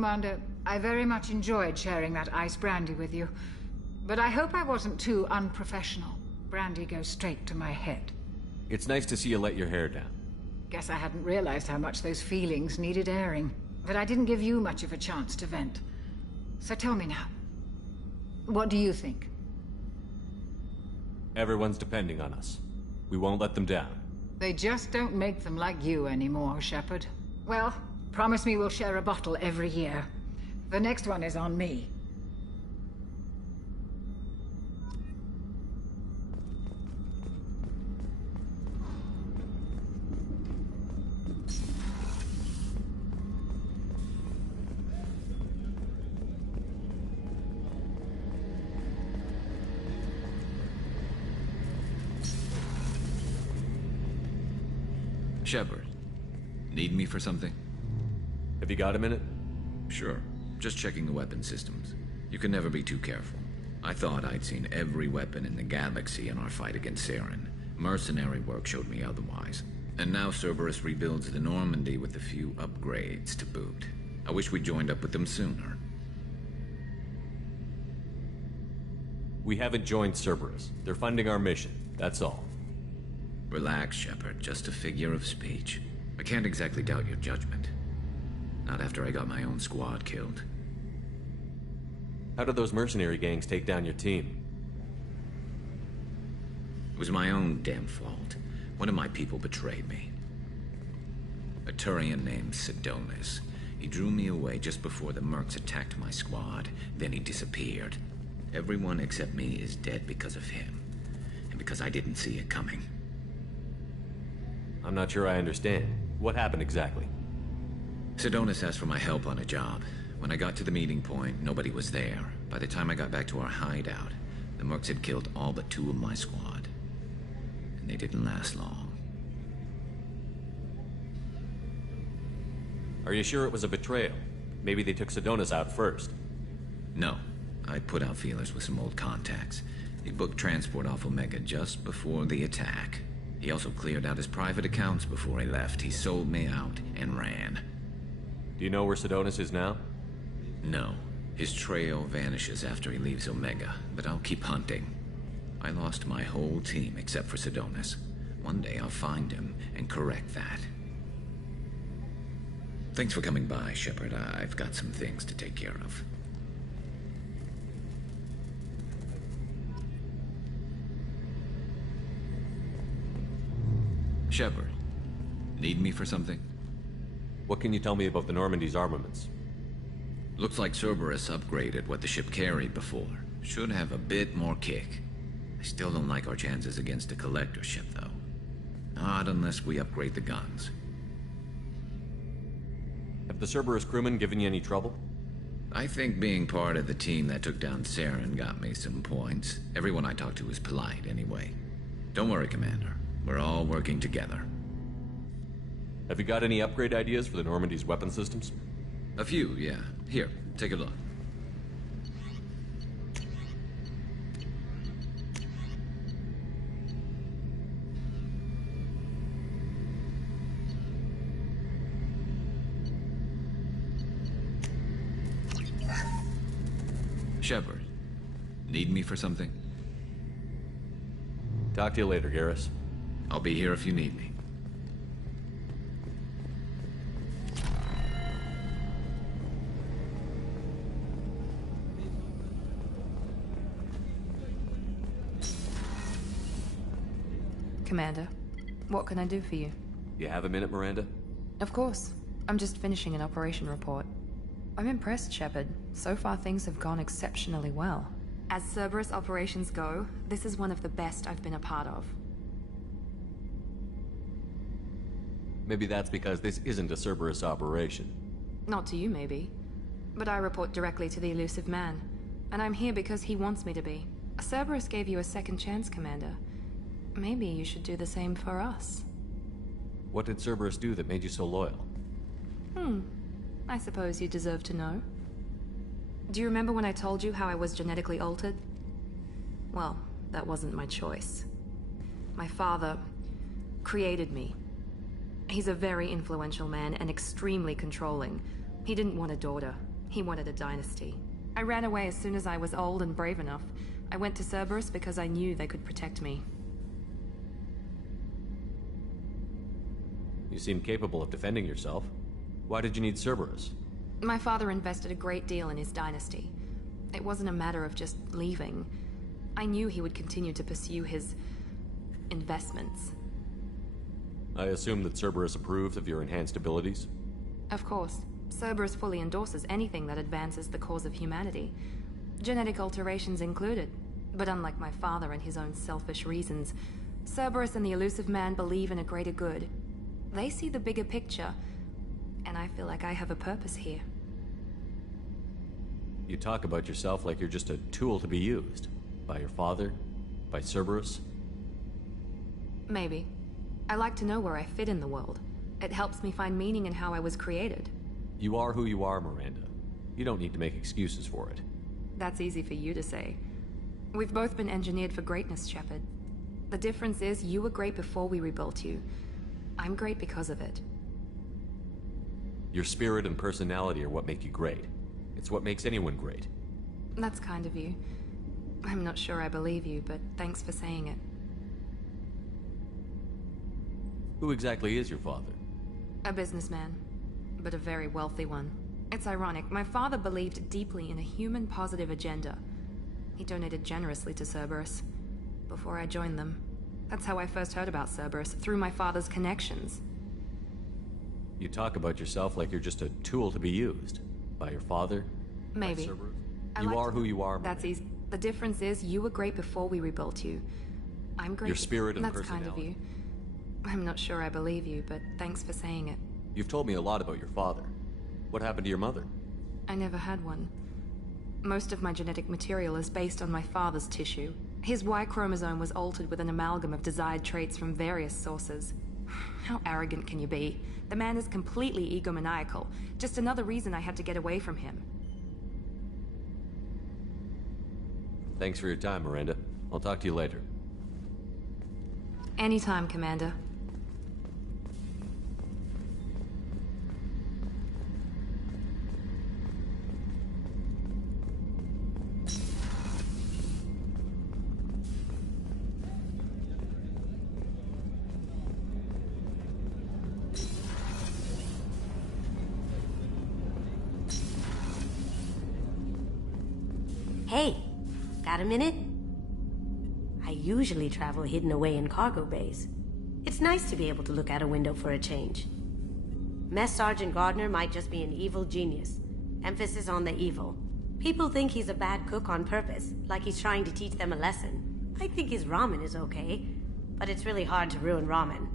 Commander. I very much enjoyed sharing that ice brandy with you. But I hope I wasn't too unprofessional. Brandy goes straight to my head. It's nice to see you let your hair down. Guess I hadn't realized how much those feelings needed airing. But I didn't give you much of a chance to vent. So tell me now. What do you think? Everyone's depending on us. We won't let them down. They just don't make them like you anymore, Shepard. Well, promise me we'll share a bottle every year. The next one is on me. Shepard, need me for something? Have you got a minute? Sure. Just checking the weapon systems. You can never be too careful. I thought I'd seen every weapon in the galaxy in our fight against Saren. Mercenary work showed me otherwise. And now Cerberus rebuilds the Normandy with a few upgrades to boot. I wish we'd joined up with them sooner. We haven't joined Cerberus. They're funding our mission, that's all. Relax, Shepard. Just a figure of speech. I can't exactly doubt your judgment. Not after I got my own squad killed. How did those mercenary gangs take down your team? It was my own damn fault. One of my people betrayed me. A Turian named Sidonis. He drew me away just before the mercs attacked my squad. Then he disappeared. Everyone except me is dead because of him. And because I didn't see it coming. I'm not sure I understand. What happened exactly? Sidonis asked for my help on a job. When I got to the meeting point, nobody was there. By the time I got back to our hideout, the mercs had killed all but 2 of my squad. And they didn't last long. Are you sure it was a betrayal? Maybe they took Sidonis out first. No. I put out feelers with some old contacts. He booked transport off Omega just before the attack. He also cleared out his private accounts before he left. He sold me out and ran. Do you know where Sidonis is now? No. His trail vanishes after he leaves Omega, but I'll keep hunting. I lost my whole team except for Sidonis. One day I'll find him and correct that. Thanks for coming by, Shepard. I've got some things to take care of. Shepard, need me for something? What can you tell me about the Normandy's armaments? Looks like Cerberus upgraded what the ship carried before. Should have a bit more kick. I still don't like our chances against a collector ship, though. Not unless we upgrade the guns. Have the Cerberus crewmen given you any trouble? I think being part of the team that took down Saren got me some points. Everyone I talked to was polite, anyway. Don't worry, Commander. We're all working together. Have you got any upgrade ideas for the Normandy's weapon systems? A few, yeah. Here, take a look. Shepard, need me for something? Talk to you later, Garrus. I'll be here if you need me. Commander, what can I do for you? You have a minute, Miranda? Of course. I'm just finishing an operation report. I'm impressed, Shepard. So far things have gone exceptionally well. As Cerberus operations go, this is one of the best I've been a part of. Maybe that's because this isn't a Cerberus operation. Not to you, maybe. But I report directly to the Elusive Man. And I'm here because he wants me to be. Cerberus gave you a second chance, Commander. Maybe you should do the same for us. What did Cerberus do that made you so loyal? I suppose you deserve to know. Do you remember when I told you how I was genetically altered? Well, that wasn't my choice. My father created me. He's a very influential man and extremely controlling. He didn't want a daughter. He wanted a dynasty. I ran away as soon as I was old and brave enough. I went to Cerberus because I knew they could protect me. You seem capable of defending yourself. Why did you need Cerberus? My father invested a great deal in his dynasty. It wasn't a matter of just leaving. I knew he would continue to pursue his investments. I assume that Cerberus approves of your enhanced abilities? Of course. Cerberus fully endorses anything that advances the cause of humanity. Genetic alterations included. But unlike my father and his own selfish reasons, Cerberus and the Illusive Man believe in a greater good. They see the bigger picture, and I feel like I have a purpose here. You talk about yourself like you're just a tool to be used. By your father? By Cerberus? Maybe. I like to know where I fit in the world. It helps me find meaning in how I was created. You are who you are, Miranda. You don't need to make excuses for it. That's easy for you to say. We've both been engineered for greatness, Shepard. The difference is you were great before we rebuilt you. I'm great because of it. Your spirit and personality are what make you great. It's what makes anyone great. That's kind of you. I'm not sure I believe you, but thanks for saying it. Who exactly is your father? A businessman, but a very wealthy one. It's ironic, my father believed deeply in a human-positive agenda. He donated generously to Cerberus before I joined them. That's how I first heard about Cerberus, through my father's connections. You talk about yourself like you're just a tool to be used. By your father? Maybe. By Cerberus? I You like are to- who you are, That's Miranda. easy. The difference is you were great before we rebuilt you. I'm great. Your spirit and That's personality. kind of you. I'm not sure I believe you, but thanks for saying it. You've told me a lot about your father. What happened to your mother? I never had one. Most of my genetic material is based on my father's tissue. His Y chromosome was altered with an amalgam of desired traits from various sources. How arrogant can you be? The man is completely egomaniacal. Just another reason I had to get away from him. Thanks for your time, Miranda. I'll talk to you later. Anytime, Commander. Hey, got a minute? I usually travel hidden away in cargo bays. It's nice to be able to look out a window for a change. Mess Sergeant Gardner might just be an evil genius. Emphasis on the evil. People think he's a bad cook on purpose, like he's trying to teach them a lesson. I think his ramen is okay, but it's really hard to ruin ramen.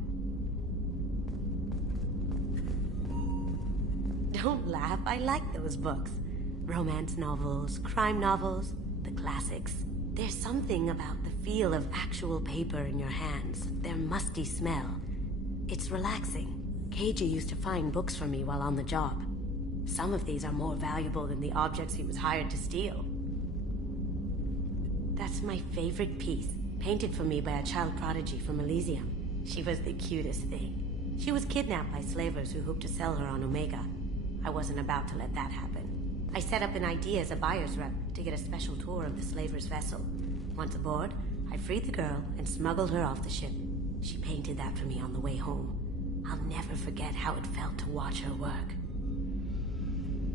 Don't laugh, I like those books. Romance novels, crime novels, the classics. There's something about the feel of actual paper in your hands, their musty smell. It's relaxing. KG used to find books for me while on the job. Some of these are more valuable than the objects he was hired to steal. That's my favorite piece, painted for me by a child prodigy from Elysium. She was the cutest thing. She was kidnapped by slavers who hoped to sell her on Omega. I wasn't about to let that happen. I set up an ID as a buyer's rep to get a special tour of the slaver's vessel. Once aboard, I freed the girl and smuggled her off the ship. She painted that for me on the way home. I'll never forget how it felt to watch her work.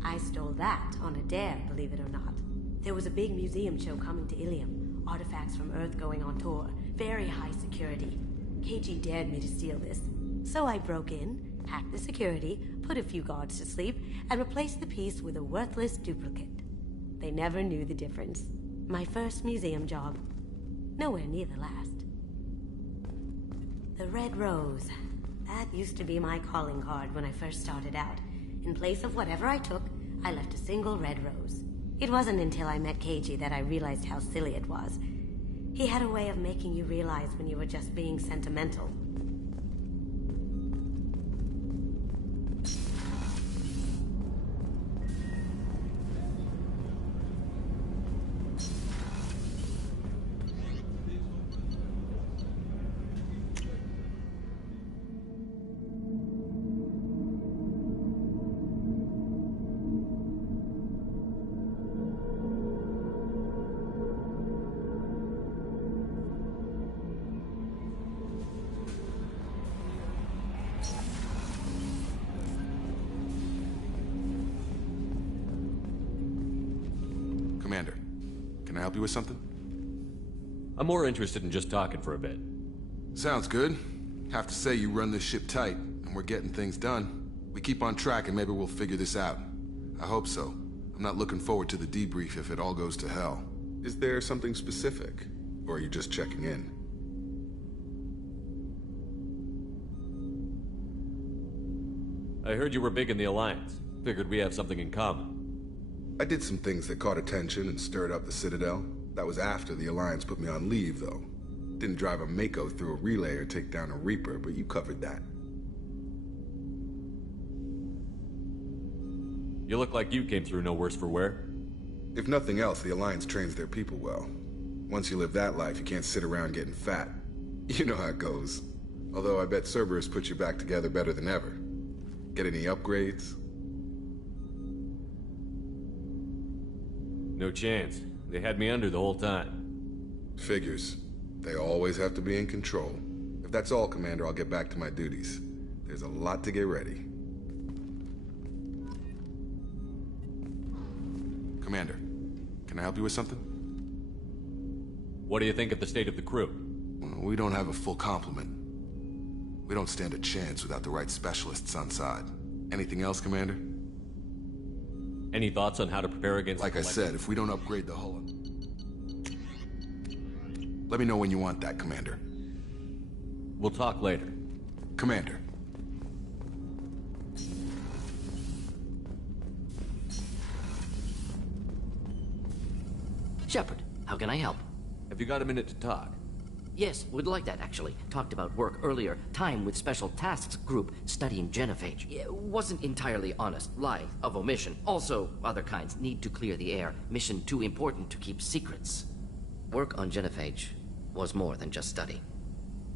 I stole that on a dare, believe it or not. There was a big museum show coming to Ilium. Artifacts from Earth going on tour. Very high security. KG dared me to steal this. So I broke in, hacked the security, put a few guards to sleep, and replaced the piece with a worthless duplicate. They never knew the difference. My first museum job. Nowhere near the last. The Red Rose. That used to be my calling card when I first started out. In place of whatever I took, I left a single red rose. It wasn't until I met KG that I realized how silly it was. He had a way of making you realize when you were just being sentimental. Commander, can I help you with something? I'm more interested in just talking for a bit. Sounds good. Have to say you run this ship tight, and we're getting things done. We keep on track and maybe we'll figure this out. I hope so. I'm not looking forward to the debrief if it all goes to hell. Is there something specific? Or are you just checking in? I heard you were big in the Alliance. Figured we have something in common. I did some things that caught attention and stirred up the Citadel. That was after the Alliance put me on leave, though. Didn't drive a Mako through a relay or take down a Reaper, but you covered that. You look like you came through no worse for wear. If nothing else, the Alliance trains their people well. Once you live that life, you can't sit around getting fat. You know how it goes. Although I bet Cerberus put you back together better than ever. Get any upgrades? No chance. They had me under the whole time. Figures. They always have to be in control. If that's all, Commander, I'll get back to my duties. There's a lot to get ready. Commander, can I help you with something? What do you think of the state of the crew? Well, we don't have a full complement. We don't stand a chance without the right specialists on side. Anything else, Commander? Any thoughts on how to prepare against... Like I said, if we don't upgrade the hull... Let me know when you want that, Commander. We'll talk later. Commander. Shepard, how can I help? Have you got a minute to talk? Yes, would like that, actually. Talked about work earlier. Time with Special Tasks Group studying genophage. Wasn't entirely honest. Lie of omission. Also, other kinds. Need to clear the air. Mission too important to keep secrets. Work on genophage was more than just study.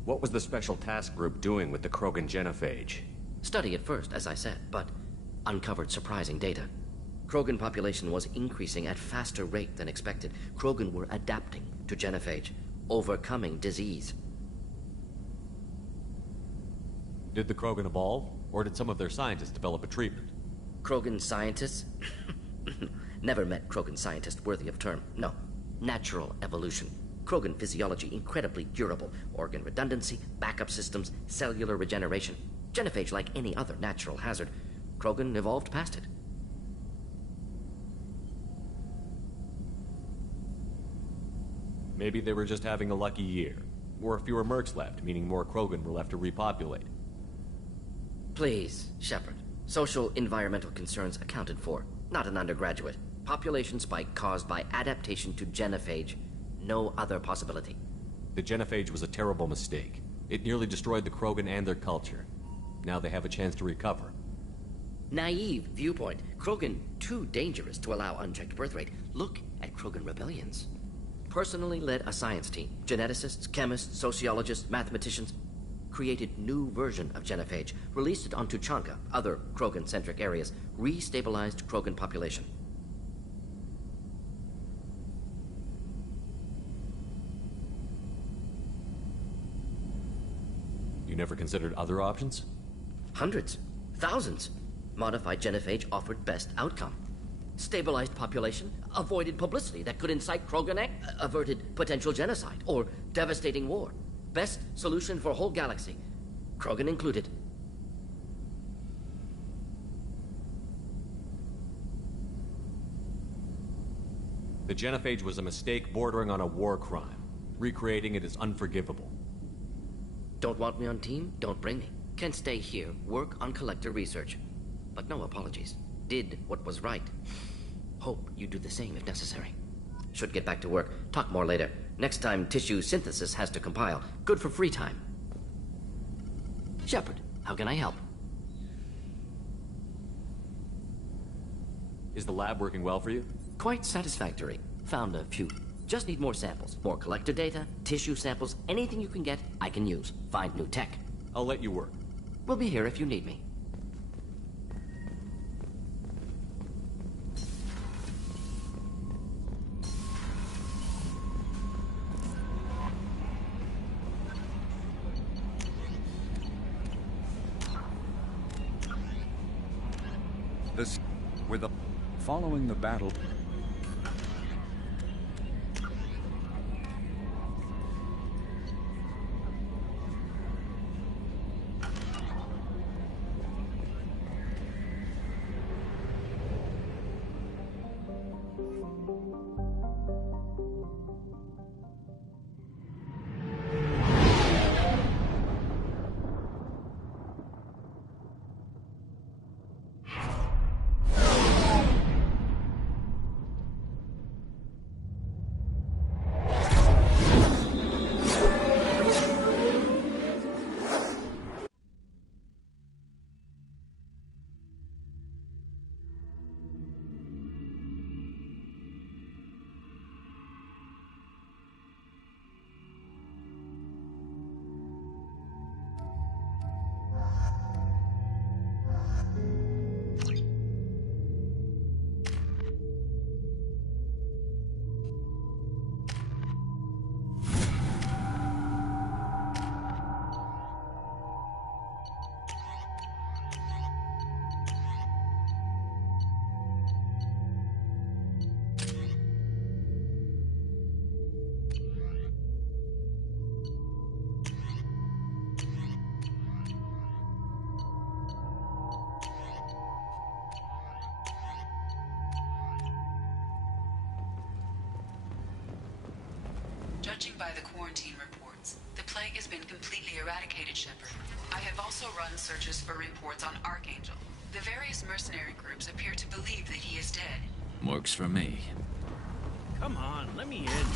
What was the Special Task Group doing with the Krogan genophage? Study at first, as I said, but uncovered surprising data. Krogan population was increasing at faster rate than expected. Krogan were adapting to genophage, overcoming disease. Did the Krogan evolve, or did some of their scientists develop a treatment? Krogan scientists? Never met Krogan scientist worthy of term. No. Natural evolution. Krogan physiology incredibly durable. Organ redundancy, backup systems, cellular regeneration. Genophage like any other natural hazard. Krogan evolved past it. Maybe they were just having a lucky year. Or fewer mercs left, meaning more Krogan were left to repopulate. Please, Shepard. Social environmental concerns accounted for. Not an undergraduate. Population spike caused by adaptation to genophage. No other possibility. The genophage was a terrible mistake. It nearly destroyed the Krogan and their culture. Now they have a chance to recover. Naive viewpoint. Krogan too dangerous to allow unchecked birth rate. Look at Krogan rebellions. Personally led a science team. Geneticists, chemists, sociologists, mathematicians. Created new version of genophage. Released it on Tuchanka, other Krogan-centric areas. Restabilized Krogan population. You never considered other options? Hundreds. Thousands. Modified genophage offered best outcome. Stabilized population, avoided publicity that could incite Krogan, averted potential genocide or devastating war. Best solution for whole galaxy, Krogan included. The genophage was a mistake bordering on a war crime. Recreating it is unforgivable. Don't want me on team? Don't bring me. Can stay here, work on collector research. But no apologies. Did what was right. Hope you do the same if necessary. Should get back to work. Talk more later. Next time tissue synthesis has to compile. Good for free time. Shepard, how can I help? Is the lab working well for you? Quite satisfactory. Found a few. Just need more samples. More collector data, tissue samples, anything you can get, I can use. Find new tech. I'll let you work. We'll be here if you need me. Following the battle. Judging by the quarantine reports, the plague has been completely eradicated, Shepard. I have also run searches for reports on Archangel. The various mercenary groups appear to believe that he is dead. Works for me. Come on, let me in.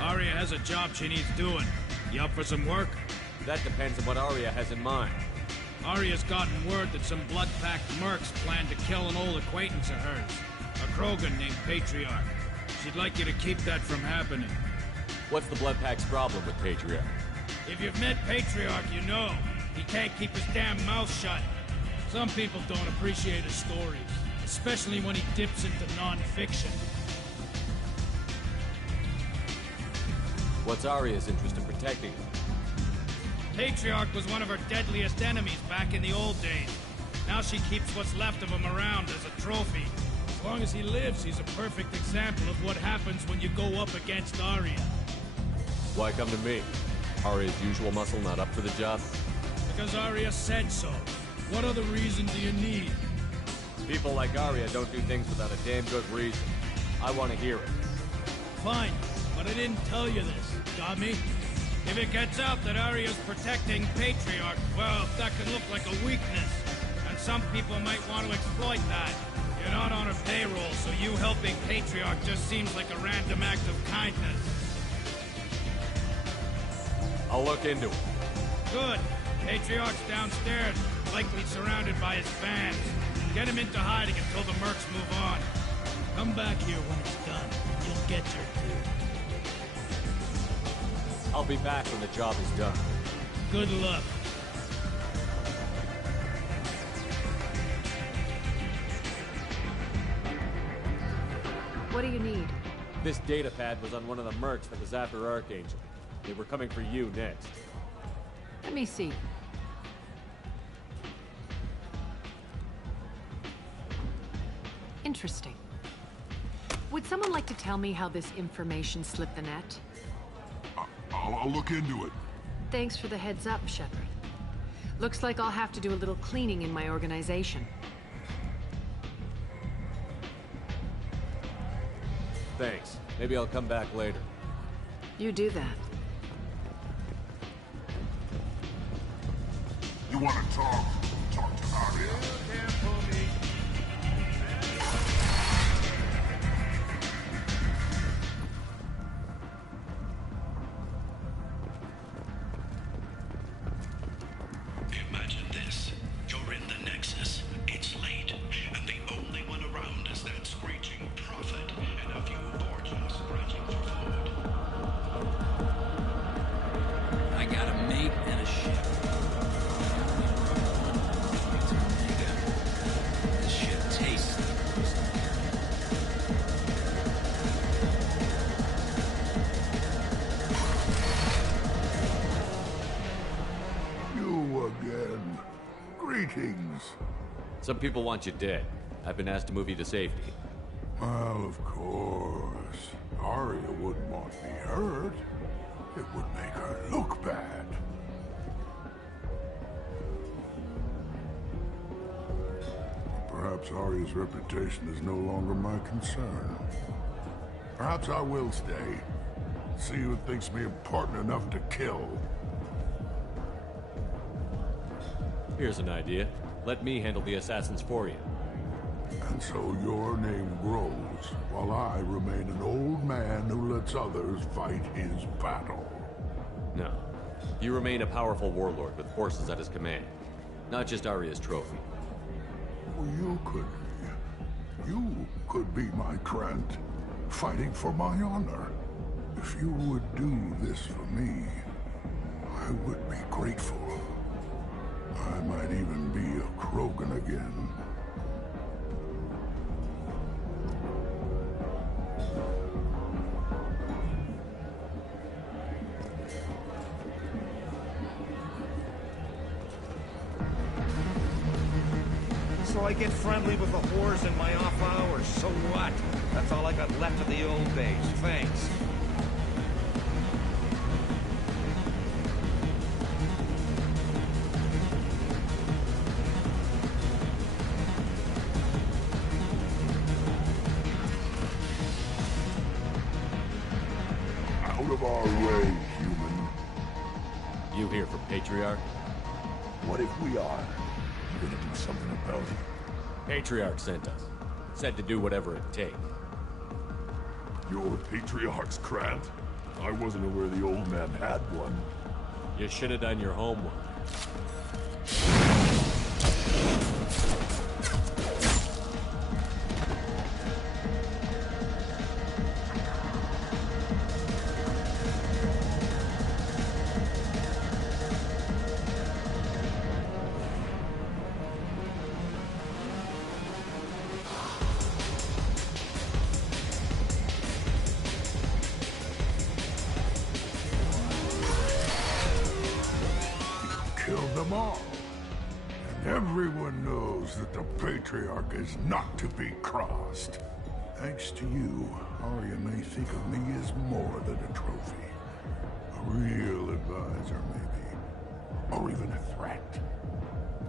Aria has a job she needs doing. You up for some work? That depends on what Aria has in mind. Aria's gotten word that some blood-packed mercs plan to kill an old acquaintance of hers. A Krogan named Patriarch. She'd like you to keep that from happening. What's the Bloodpack's problem with Patriarch? If you've met Patriarch, you know. He can't keep his damn mouth shut. Some people don't appreciate his stories, especially when he dips into non-fiction. What's Aria's interest in protecting him? Patriarch was one of her deadliest enemies back in the old days. Now she keeps what's left of him around as a trophy. As long as he lives, he's a perfect example of what happens when you go up against Aria. Why come to me? Aria's usual muscle not up for the job? Because Aria said so. What other reason do you need? People like Aria don't do things without a damn good reason. I want to hear it. Fine, but I didn't tell you this. Got me? If it gets out that Aria's protecting Patriarch, well, that can look like a weakness. And some people might want to exploit that. You're not on her payroll, so you helping Patriarch just seems like a random act of kindness. I'll look into it. Good. Patriarch's downstairs, likely surrounded by his fans. Get him into hiding until the mercs move on. Come back here when it's done. You'll get your due. I'll be back when the job is done. Good luck. What do you need? This data pad was on one of the mercs that was after Archangel. They were coming for you next. Let me see. Interesting. Would someone like to tell me how this information slipped the net? I'll look into it. Thanks for the heads up, Shepard. Looks like I'll have to do a little cleaning in my organization. Thanks. Maybe I'll come back later. You do that. You want to talk? Talk to Aria. Imagine this. You're in the Nexus. It's late, and the only one around is that screeching prophet and a few Borgias scratching for food. I got a mate and a ship. This ship tastes You again. Greetings. Some people want you dead. I've been asked to move you to safety. Well, of course. Aria wouldn't want me hurt. It would make her look bad. Perhaps Aria's reputation is no longer my concern. Perhaps I will stay. See who thinks me important enough to kill. Here's an idea. Let me handle the assassins for you. And so your name grows, while I remain an old man who lets others fight his battle. No. You remain a powerful warlord with forces at his command. Not just Aria's trophy. Well, you could be my Krent, fighting for my honor. If you would do this for me, I would be grateful. I might even be a Krogan again. so I get friendly with the whores in my off hours. So what? That's all I got left of the old days. Thanks. Out of our way, human. You here for Patriarch? What if we are? You gonna do something about it? Patriarch sent us. Said to do whatever it takes. You're Patriarch's Krant? I wasn't aware the old man had one. You should have done your homework. Killed them all. And everyone knows that the Patriarch is not to be crossed. Thanks to you, Arya may think of me as more than a trophy. A real advisor, maybe. Or even a threat.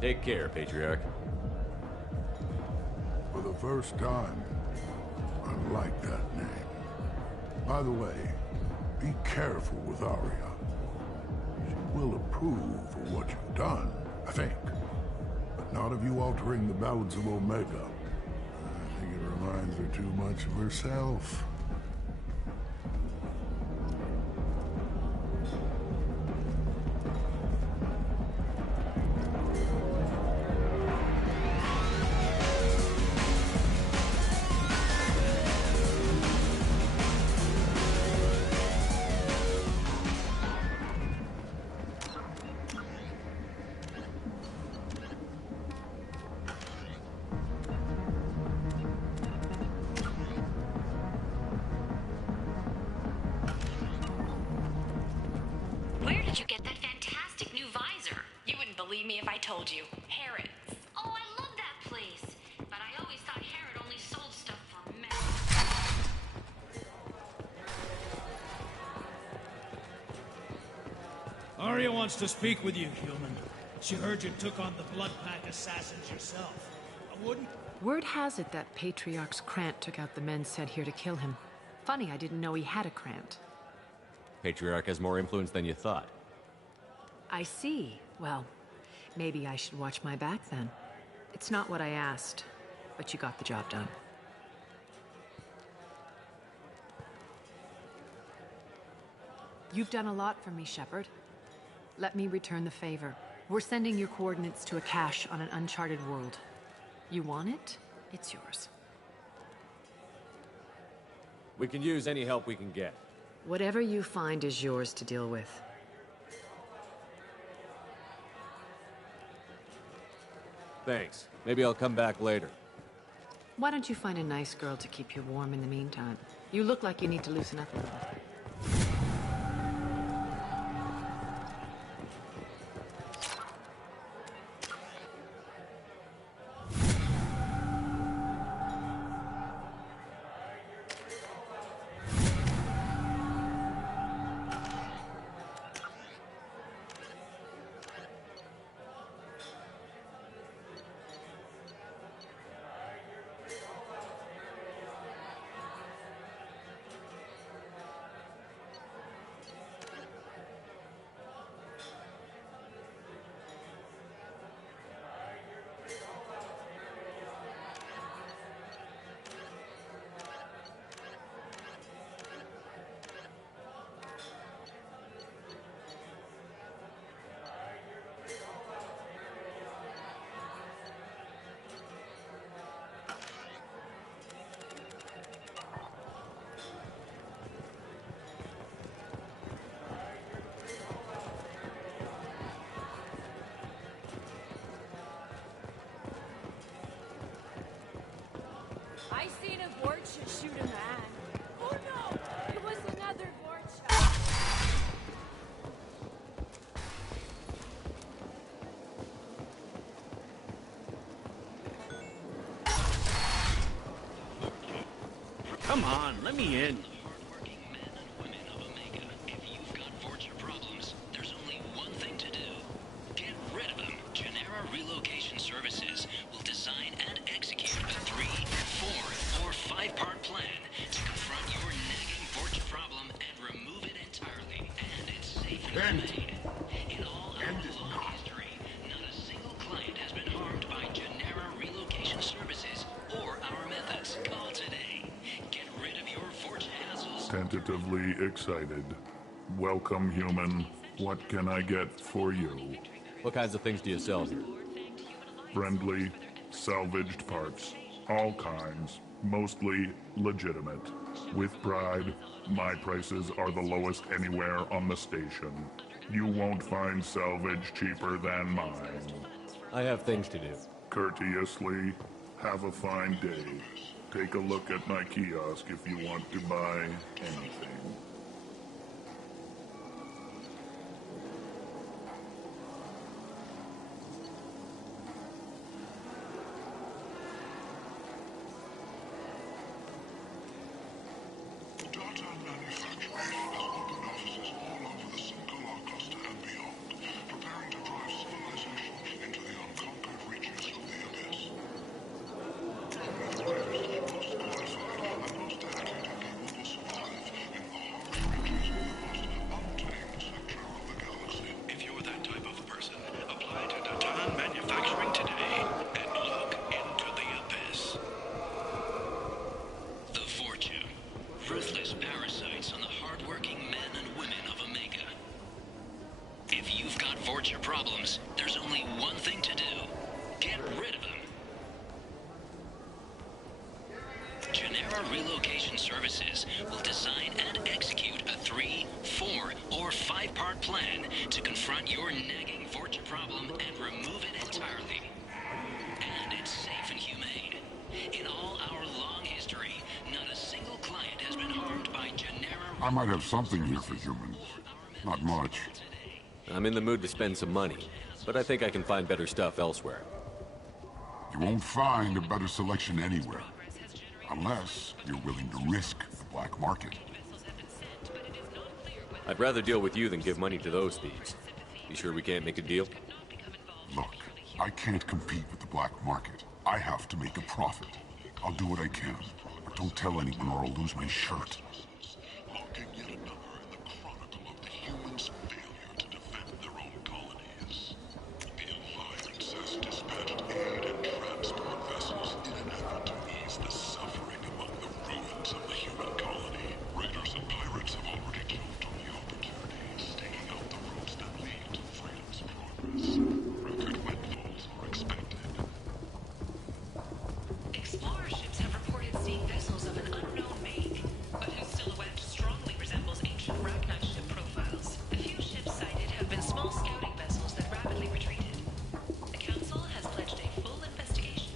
Take care, Patriarch. For the first time, I like that name. By the way, be careful with Arya. She will approve of what you've done, I think. But not of you altering the balance of Omega. I think it reminds her too much of herself. Where did you get that fantastic new visor? You wouldn't believe me if I told you. Harrods. Oh, I love that place. But I always thought Harrod only sold stuff for men. Arya wants to speak with you, human. She heard you took on the Blood Pack assassins yourself. I wouldn't... Word has it that Patriarch's Krant took out the men sent here to kill him. Funny, I didn't know he had a Krant. Patriarch has more influence than you thought. I see. Well, maybe I should watch my back then. It's not what I asked, but you got the job done. You've done a lot for me, Shepard. Let me return the favor. We're sending your coordinates to a cache on an uncharted world. You want it? It's yours. We can use any help we can get. Whatever you find is yours to deal with. Thanks. Maybe I'll come back later. Why don't you find a nice girl to keep you warm in the meantime? You look like you need to loosen up a little. I seen a Vorcha shoot a man. Oh no! It was another Vorcha. Come on, let me in. Relocation Services will design and execute a 3, 4, or 5-part plan to confront your nagging porch problem and remove it entirely. And it's safe and humane. In all our long history, not a single client has been harmed by Genera Relocation Services or our methods. Call today. Get rid of your porch hassles. Tentatively excited. Welcome, human. What can I get for you? What kinds of things do you sell here? Friendly, salvaged parts. All kinds. Mostly legitimate. With pride, my prices are the lowest anywhere on the station. You won't find salvage cheaper than mine. I have things to do. Courteously, have a fine day. Take a look at my kiosk if you want to buy anything. Relocation Services will design and execute a 3, 4, or 5-part plan to confront your nagging porch problem and remove it entirely. And it's safe and humane. In all our long history, not a single client has been harmed by Genera. I might have something here for humans. Not much. I'm in the mood to spend some money, but I think I can find better stuff elsewhere. You won't find a better selection anywhere. Unless you're willing to risk the black market. I'd rather deal with you than give money to those thieves. You sure we can't make a deal? Look, I can't compete with the black market. I have to make a profit. I'll do what I can, but don't tell anyone or I'll lose my shirt. Locking yet another in the chronicle of the humans' failure to defend their own colonies. The Alliance has dispatched aid and transport vessels in an effort to ease the suffering among the ruins of the human colony. Raiders and pirates have already jumped on the opportunity, staking out the roads that lead to freedom's progress. Record windfalls are expected. Explorer ships have reported seeing vessels of an unknown make, but whose silhouette strongly resembles ancient Ragnar ship profiles. A few ships sighted have been small scouting vessels that rapidly retreated. The Council has pledged a full investigation.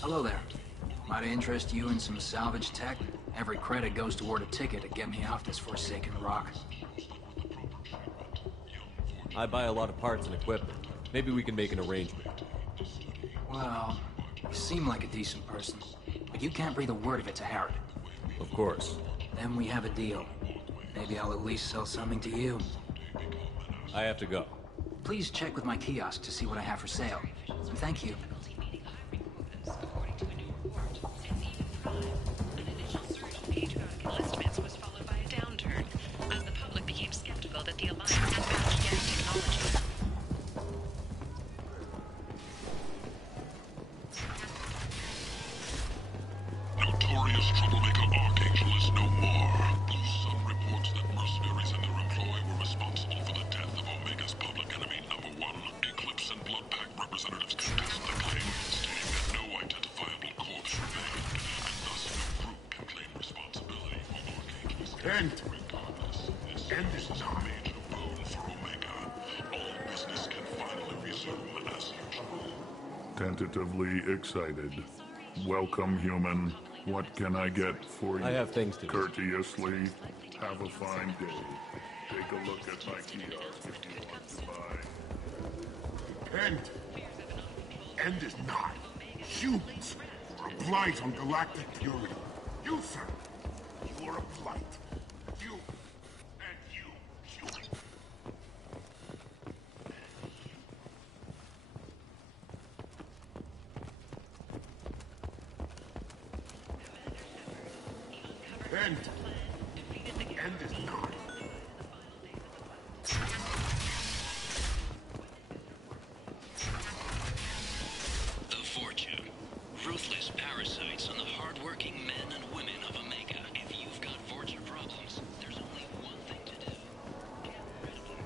Hello there. Might I interest you in some salvage tech? Every credit goes toward a ticket to get me off this forsaken rock. I buy a lot of parts and equipment. Maybe we can make an arrangement. Well, you seem like a decent person, but you can't breathe a word of it to Harrod. Of course. Then we have a deal. Maybe I'll at least sell something to you. I have to go. Please check with my kiosk to see what I have for sale. Thank you. Enlistments was followed by a downturn, as the public became skeptical that the Alliance advanced gas technology. Notorious troublemaker Archangel is no more. Blue Sun reports that mercenaries and their employ were responsible for the death of Omega's public enemy #1. Eclipse and Bloodpack representatives contest the claim, stating that no identifiable corpse remained, and thus no group can claim responsibility for Archangel's death. Regardless, this is a major boon for Omega. All business can finally resume as usual. Tentatively excited. Welcome, human. What can I get for you? I have things to do. Courteously, have a fine day. Take a look at my kiosk if you want to buy. End is not. Humans are a blight on galactic purity. You, sir, you are a blight. You, and you, human. End is not. The Fortune. Ruthless parasites on the hard-working men and women of Omega. If you've got Fortune problems, there's only one thing to do. Get rid of them.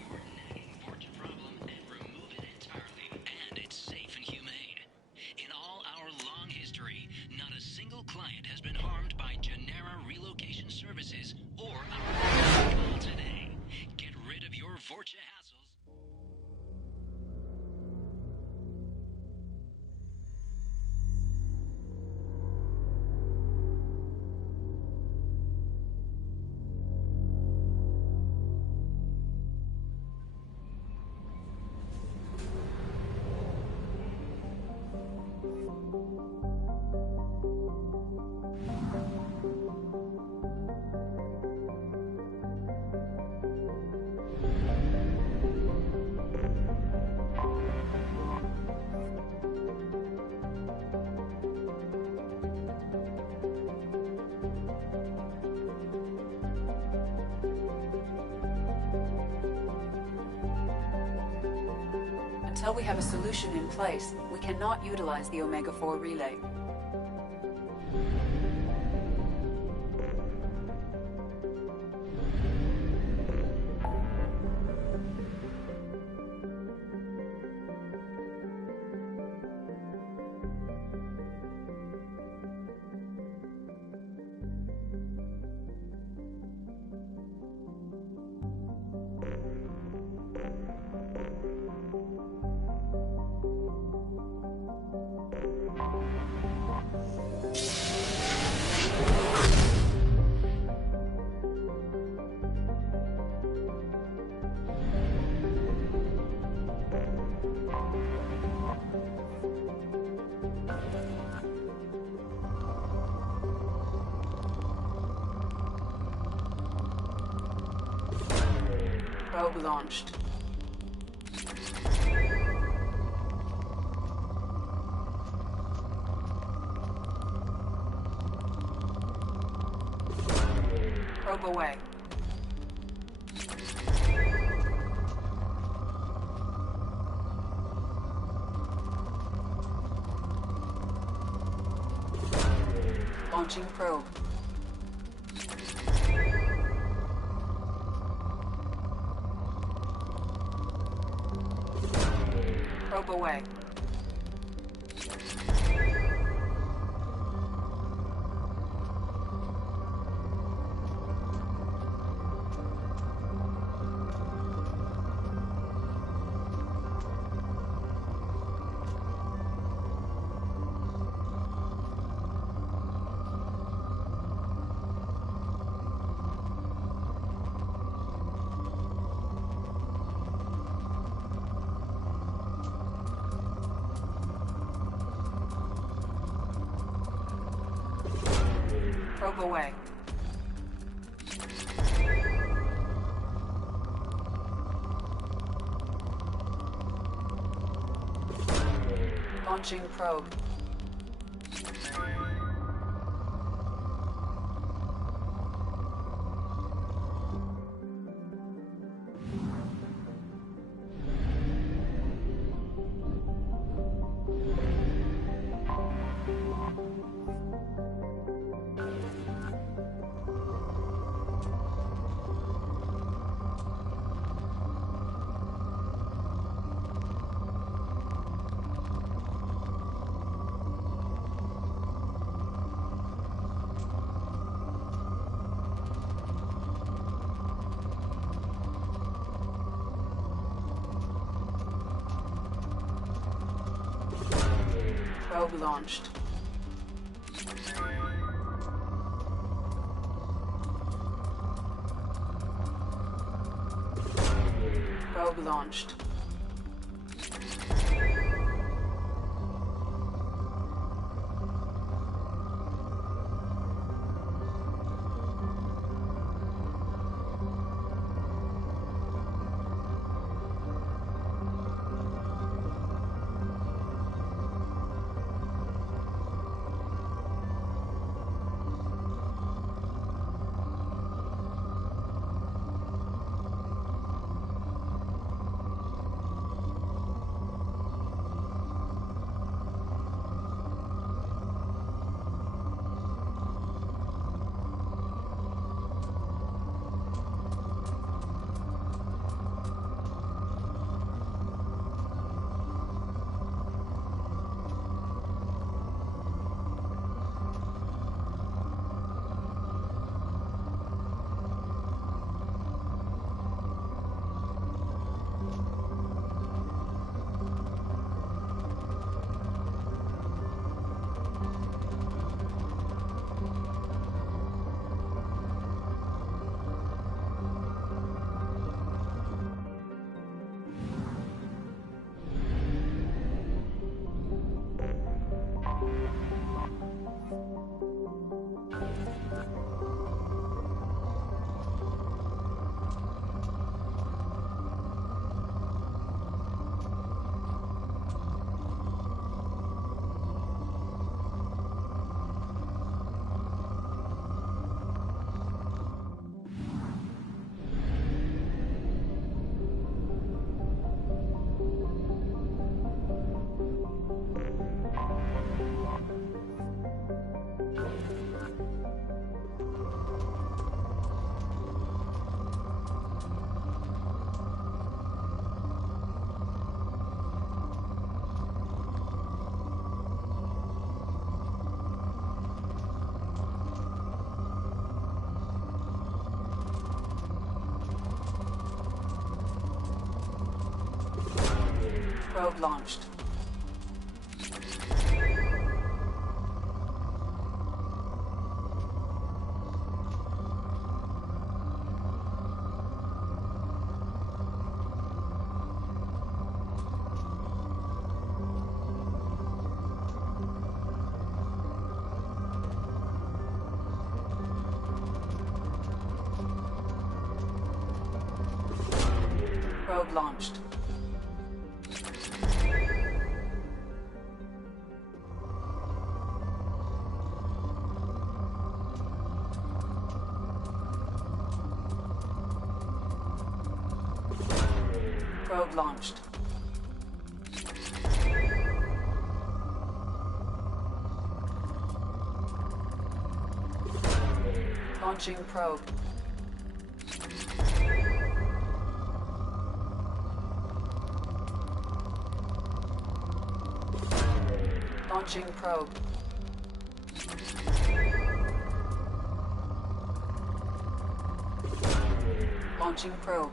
Your nagging Fortune problem and remove it entirely. And it's safe and humane. In all our long history, not a single client has been harmed by Genera Relocation Services or our call today. Get rid of your Vorcha hassles. Until we have a solution in place, we cannot utilize the Omega-4 relay. Probe launched. Probe away. Launching probe. Probe away. Probe away. Launching probe. Probe launched. Probe launched. Probe launched. Probe launched. Probe launched. Launching probe. Launching probe. Launching probe.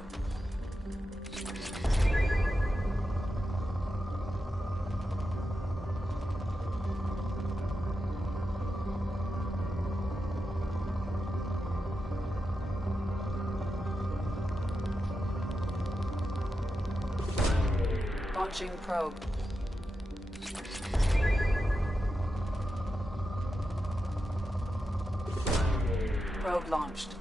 Launching probe. Probe launched.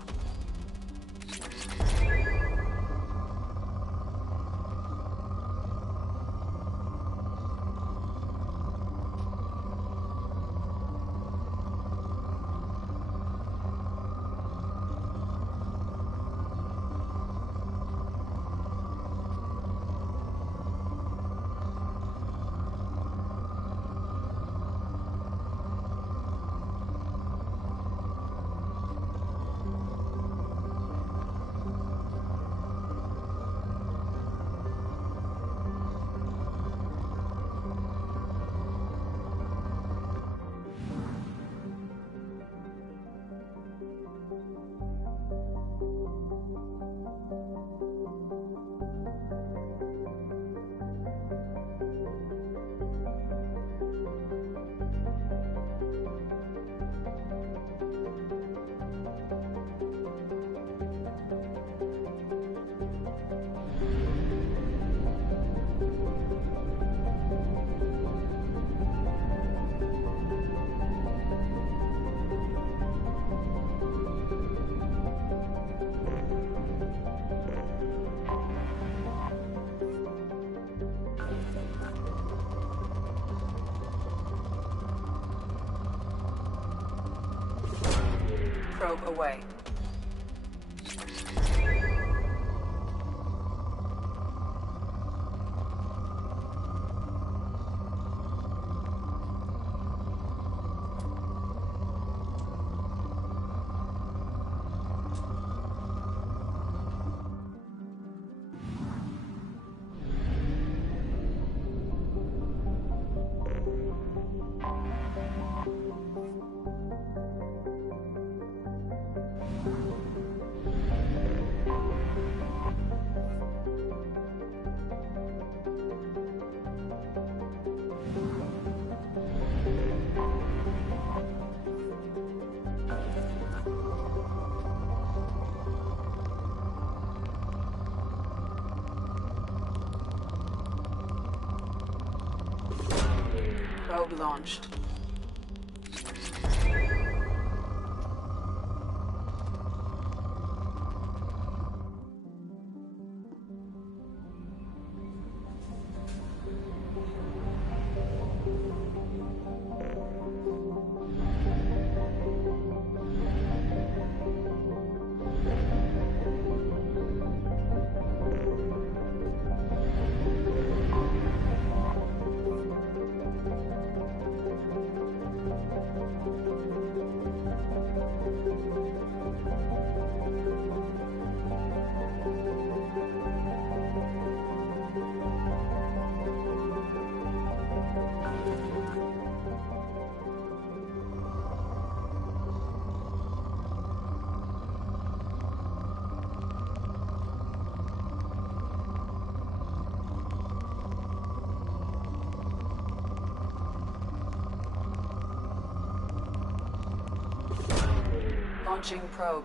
Probe away. Probe launched. Launching probe.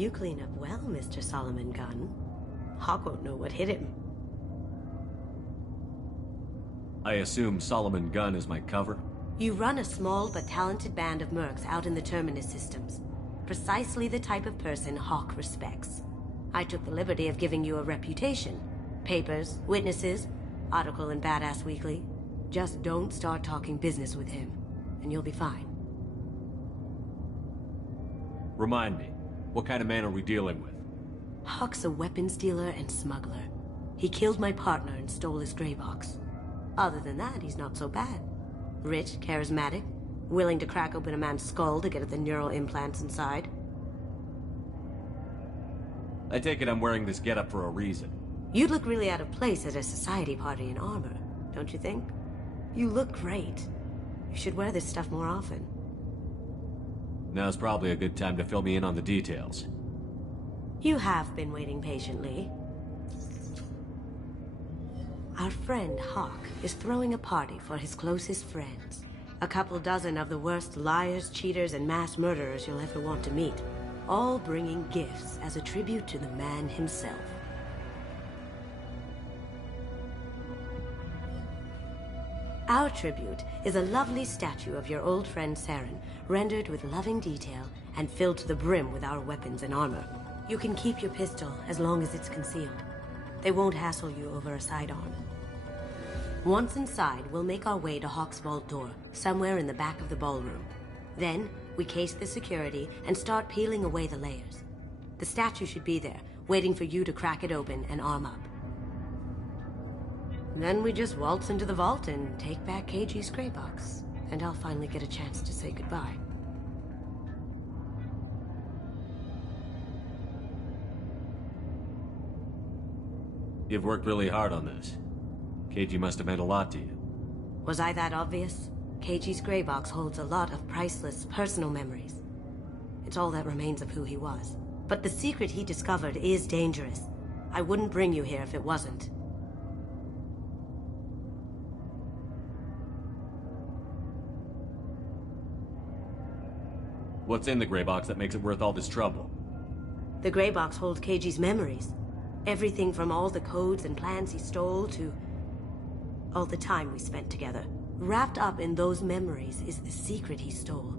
You clean up well, Mr. Solomon Gunn. Hawk won't know what hit him. I assume Solomon Gunn is my cover? You run a small but talented band of mercs out in the Terminus systems. Precisely the type of person Hawk respects. I took the liberty of giving you a reputation. Papers, witnesses, article in Badass Weekly. Just don't start talking business with him, and you'll be fine. Remind me, what kind of man are we dealing with? Hawk's a weapons dealer and smuggler. He killed my partner and stole his gray box. Other than that, he's not so bad. Rich, charismatic, willing to crack open a man's skull to get at the neural implants inside. I take it I'm wearing this getup for a reason. You'd look really out of place at a society party in armor, don't you think? You look great. You should wear this stuff more often. Now's probably a good time to fill me in on the details. You have been waiting patiently. Our friend Hawk is throwing a party for his closest friends. A couple dozen of the worst liars, cheaters, and mass murderers you'll ever want to meet. All bringing gifts as a tribute to the man himself. Our tribute is a lovely statue of your old friend Saren, rendered with loving detail and filled to the brim with our weapons and armor. You can keep your pistol as long as it's concealed. They won't hassle you over a sidearm. Once inside, we'll make our way to Hawk's vault door, somewhere in the back of the ballroom. Then, we case the security and start peeling away the layers. The statue should be there, waiting for you to crack it open and arm up. Then we just waltz into the vault and take back KG's gray box. And I'll finally get a chance to say goodbye. You've worked really hard on this. KG must have meant a lot to you. Was I that obvious? KG's gray box holds a lot of priceless personal memories. It's all that remains of who he was. But the secret he discovered is dangerous. I wouldn't bring you here if it wasn't. What's in the gray box that makes it worth all this trouble? The gray box holds KG's memories. Everything from all the codes and plans he stole to all the time we spent together. Wrapped up in those memories is the secret he stole.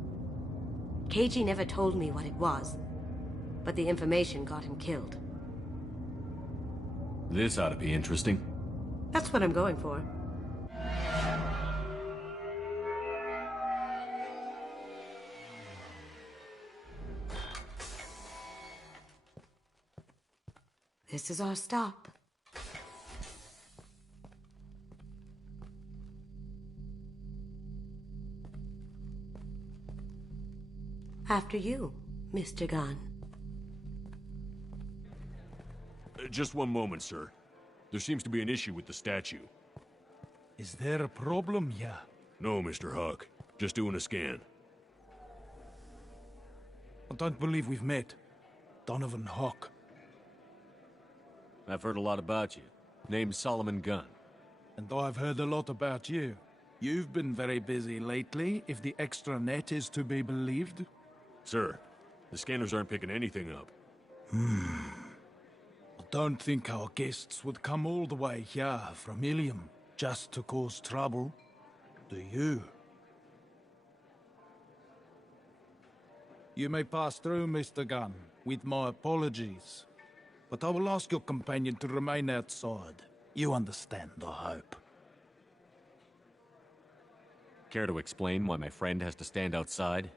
KG never told me what it was, but the information got him killed. This ought to be interesting. That's what I'm going for. This is our stop. After you, Mr. Gunn. Just one moment, sir. There seems to be an issue with the statue. Is there a problem here? No, Mr. Huck. Just doing a scan. I don't believe we've met. Donovan Huck. I've heard a lot about you. Name's Solomon Gunn. And I've heard a lot about you. You've been very busy lately, if the extranet is to be believed. Sir, the scanners aren't picking anything up. I don't think our guests would come all the way here from Ilium just to cause trouble. Do you? You may pass through, Mr. Gunn, with my apologies. But I will ask your companion to remain outside. You understand, I hope. Care to explain why my friend has to stand outside?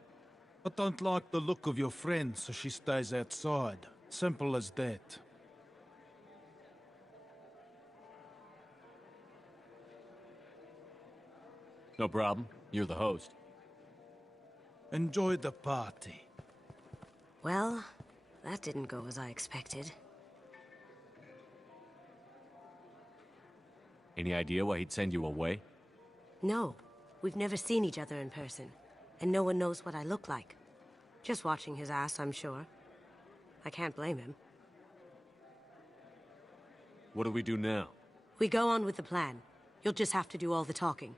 I don't like the look of your friend, so she stays outside. Simple as that. No problem. You're the host. Enjoy the party. Well, that didn't go as I expected. Any idea why he'd send you away? No. We've never seen each other in person. And no one knows what I look like. Just watching his ass, I'm sure. I can't blame him. What do we do now? We go on with the plan. You'll just have to do all the talking.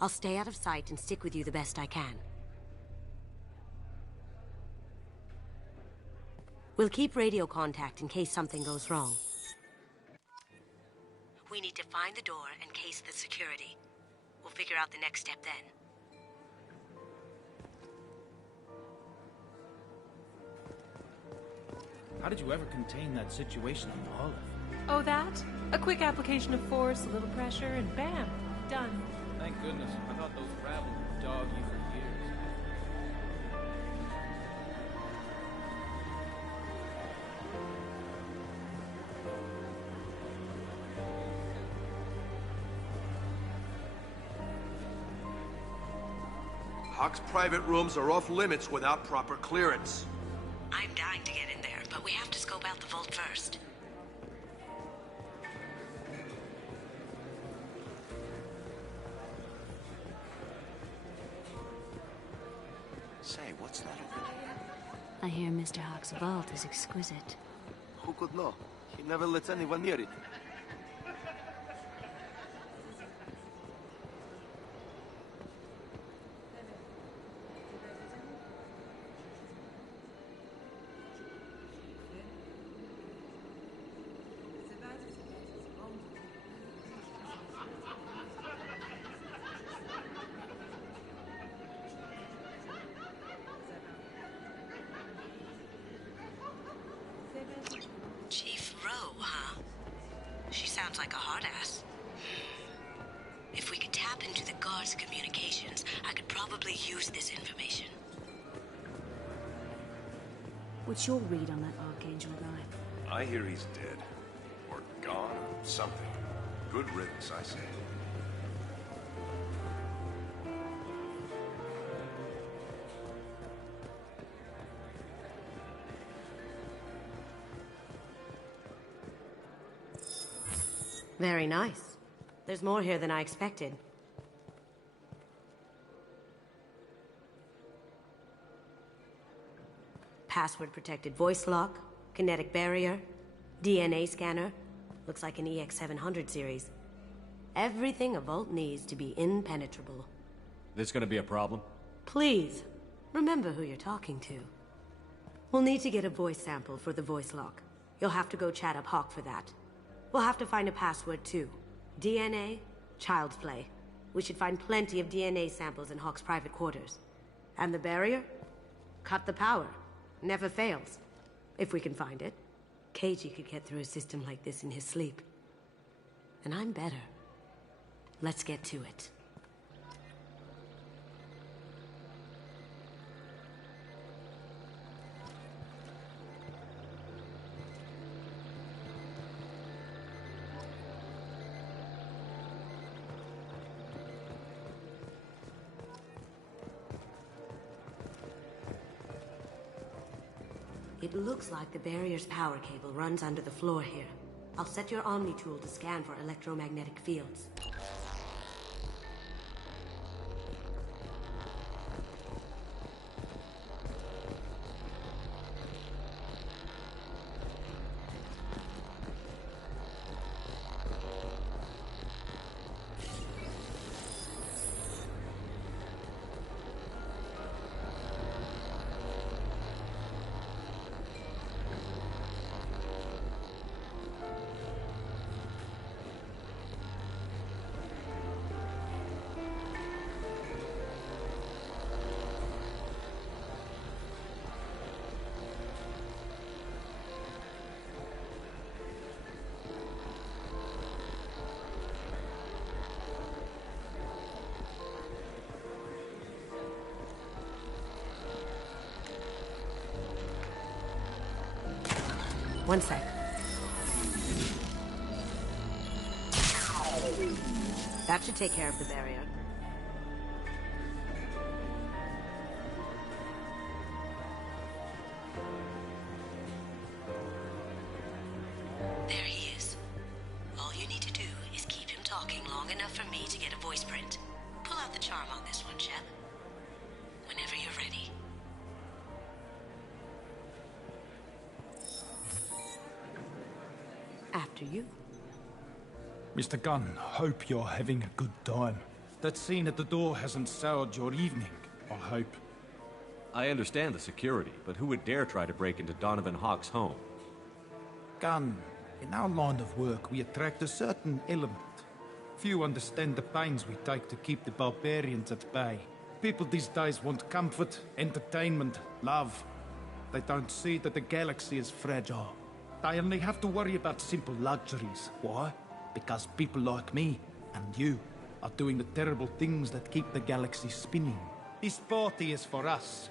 I'll stay out of sight and stick with you the best I can. We'll keep radio contact in case something goes wrong. We need to find the door and case the security. We'll figure out the next step then. How did you ever contain that situation on the Olive? Oh, that? A quick application of force, a little pressure, and bam, done. Thank goodness. I thought those rabble would dog you for years. Huck's private rooms are off limits without proper clearance. I'm dying to get in there, but we have to scope out the vault first. Say, what's that over there? I hear Mr. Huck's vault is exquisite. Who could know? He never lets anyone near it. sounds like a hard ass. If we could tap into the guard's communications, I could probably use this information. What's your read on that Archangel guy? I hear he's dead. Or gone, or something. Good riddance, I say. Very nice. There's more here than I expected. Password-protected voice lock, kinetic barrier, DNA scanner. Looks like an EX-700 series. Everything a Vault needs to be impenetrable. This gonna be a problem? Please, remember who you're talking to. We'll need to get a voice sample for the voice lock. You'll have to go chat up Hawk for that. We'll have to find a password too. DNA, child's play. We should find plenty of DNA samples in Hawk's private quarters. And the barrier? Cut the power. Never fails. If we can find it. KG could get through a system like this in his sleep. And I'm better. Let's get to it. It looks like the barrier's power cable runs under the floor here. I'll set your Omni tool to scan for electromagnetic fields. One sec. That should take care of the barrier. There he is. All you need to do is keep him talking long enough for me to get a voice print. Pull out the charm on this one, Shep. Whenever you're ready. After you. Mr. Gunn, hope you're having a good time. That scene at the door hasn't soured your evening, I hope. I understand the security, but who would dare try to break into Donovan Hawk's home? Gunn, in our line of work, we attract a certain element. Few understand the pains we take to keep the barbarians at bay. People these days want comfort, entertainment, love. They don't see that the galaxy is fragile. They only have to worry about simple luxuries. Why? Because people like me and you are doing the terrible things that keep the galaxy spinning. This party is for us.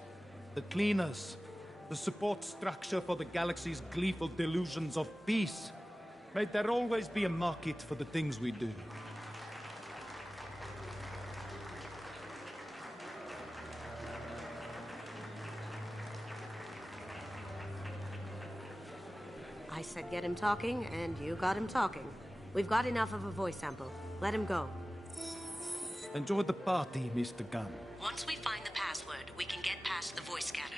The cleaners. The support structure for the galaxy's gleeful delusions of peace. May there always be a market for the things we do. I said get him talking, and you got him talking. We've got enough of a voice sample. Let him go. Enjoy the party, Mr. Gunn. Once we find the password, we can get past the voice scanner.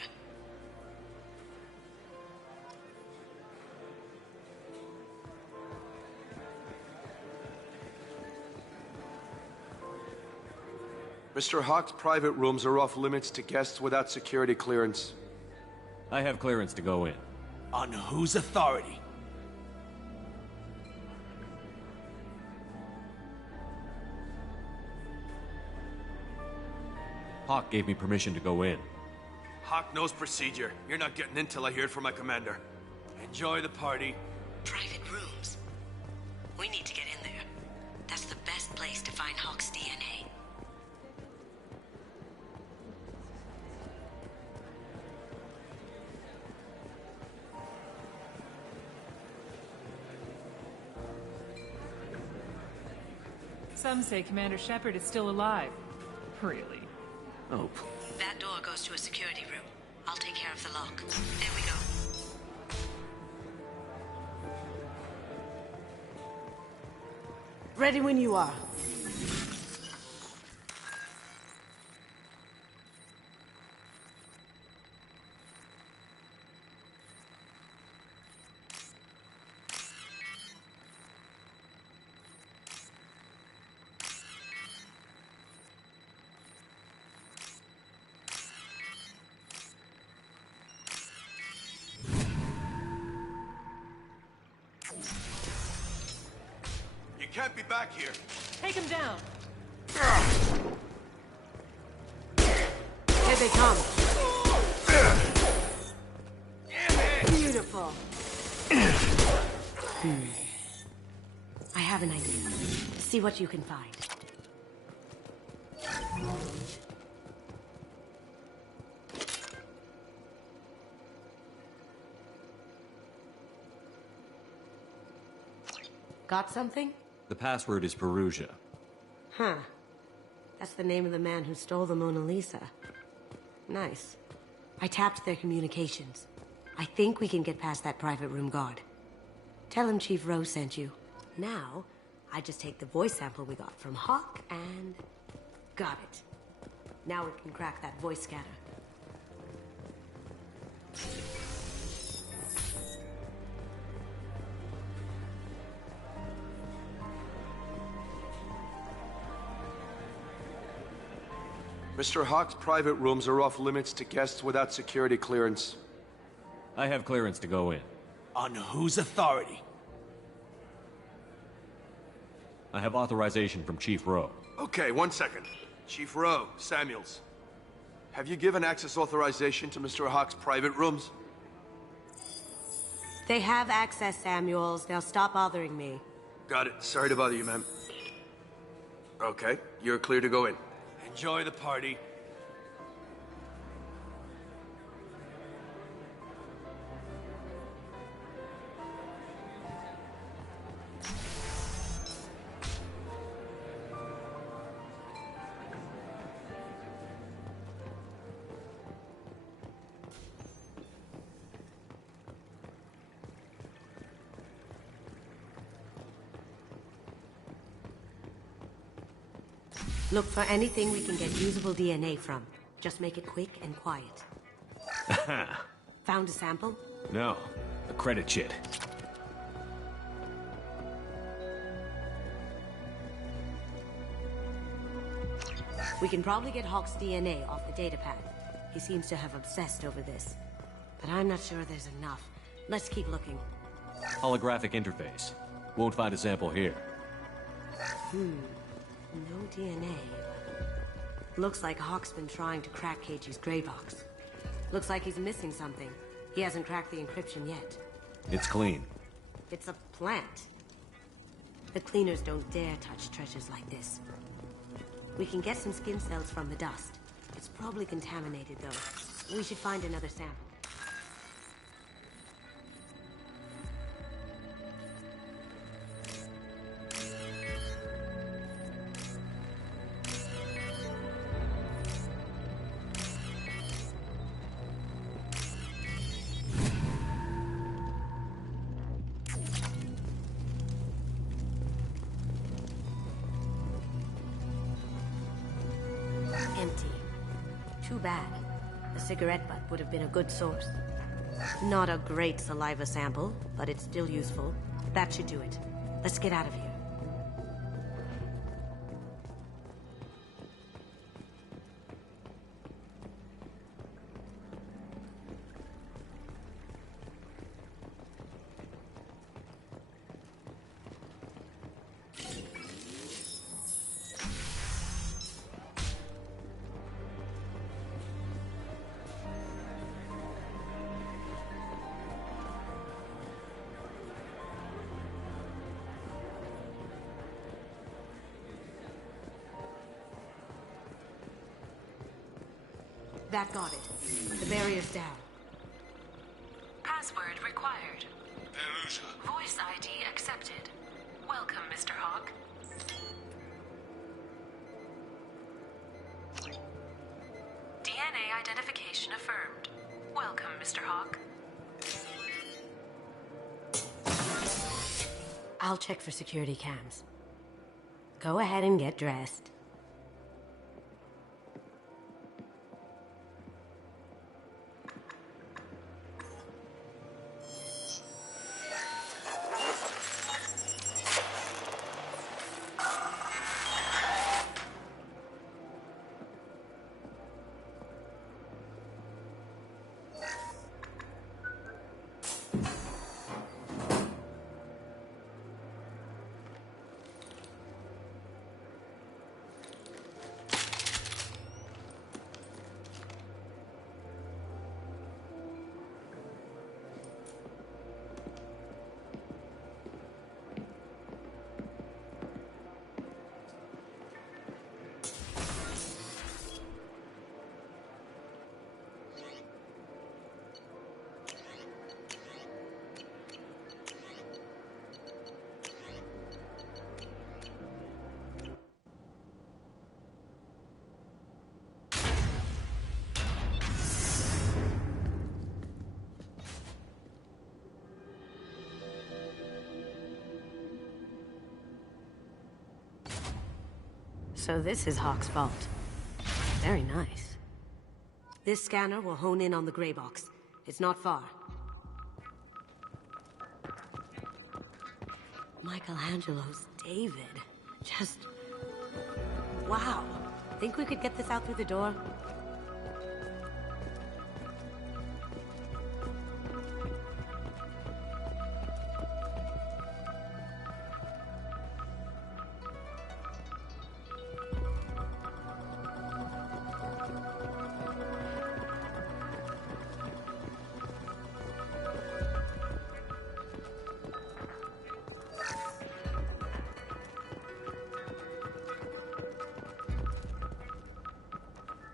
Mr. Hawk's private rooms are off limits to guests without security clearance. I have clearance to go in. On whose authority? Hawk gave me permission to go in. Hawk knows procedure. You're not getting in till I hear it from my commander. Enjoy the party. Private rooms. We need to get in there. That's the best place to find Hawk's DNA. Some say Commander Shepard is still alive. Really? Oh. That door goes to a security room. I'll take care of the lock. There we go. Ready when you are. You can't be back here. Take him down. Here they come. Beautiful. I have an idea. See what you can find. Got something? The password is Perugia. Huh. That's the name of the man who stole the Mona Lisa. Nice. I tapped their communications. I think we can get past that private room guard. Tell him Chief Rose sent you. Now, I just take the voice sample we got from Hawk and... got it. Now we can crack that voice scatter. Mr. Hawk's private rooms are off limits to guests without security clearance. I have clearance to go in. On whose authority? I have authorization from Chief Rowe. Okay, 1 second. Chief Rowe, Samuels. Have you given access authorization to Mr. Hawk's private rooms? They have access, Samuels. Now stop bothering me. Got it. Sorry to bother you, ma'am. Okay, you're clear to go in. Enjoy the party. Look for anything we can get usable DNA from. Just make it quick and quiet. Found a sample? No, a credit chit. We can probably get Hawk's DNA off the datapad. He seems to have obsessed over this. But I'm not sure there's enough. Let's keep looking. Holographic interface. Won't find a sample here. No DNA. Looks like Hawk's been trying to crack KG's gray box. Looks like he's missing something. He hasn't cracked the encryption yet. It's clean. It's a plant. The cleaners don't dare touch treasures like this. We can get some skin cells from the dust. It's probably contaminated, though. We should find another sample. Empty. Too bad. A cigarette butt would have been a good source. Not a great saliva sample, but it's still useful. That should do it. Let's get out of here. That got it. The barrier's down. Password required. Voice ID accepted. Welcome, Mr. Hawk. DNA identification affirmed. Welcome, Mr. Hawk. I'll check for security cams. Go ahead and get dressed. So this is Hawk's vault. Very nice. This scanner will hone in on the gray box. It's not far. Michelangelo's David. Just... wow. Think we could get this out through the door?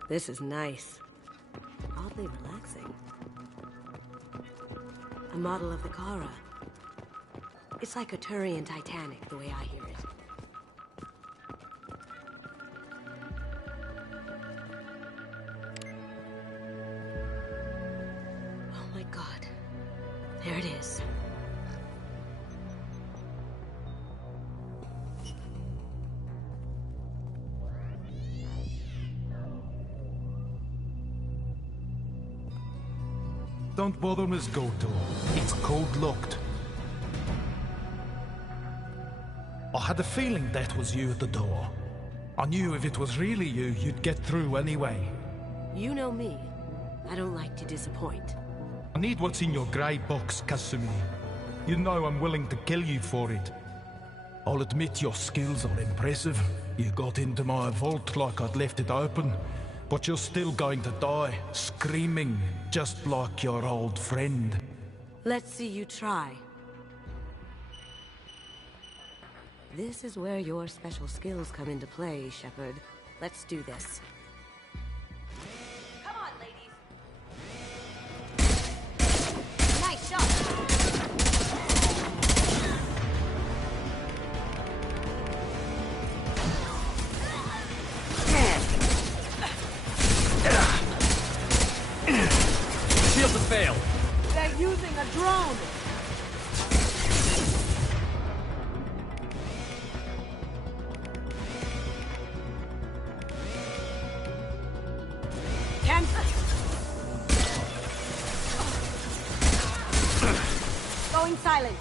This is nice. Oddly relaxing. A model of the Kara. It's like a Turian Titanic, the way I hear it. Oh my god. There it is. Don't bother, Miss Goto. It's code-locked. I had a feeling that was you at the door. I knew if it was really you, you'd get through anyway. You know me. I don't like to disappoint. I need what's in your grey box, Kasumi. You know I'm willing to kill you for it. I'll admit your skills are impressive. You got into my vault like I'd left it open. But you're still going to die, screaming, just like your old friend. Let's see you try. This is where your special skills come into play, Shepard. Let's do this. Come on, ladies. Nice shot. Shields have failed. They're using a drone. Going silent.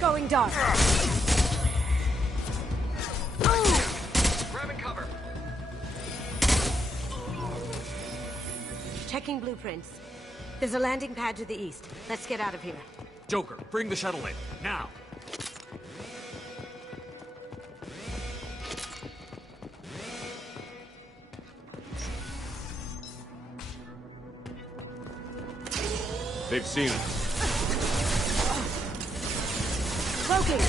Going dark. Grabbing cover. Checking blueprints. There's a landing pad to the east. Let's get out of here. Joker, bring the shuttle in, now! They've seen us. Cloaking!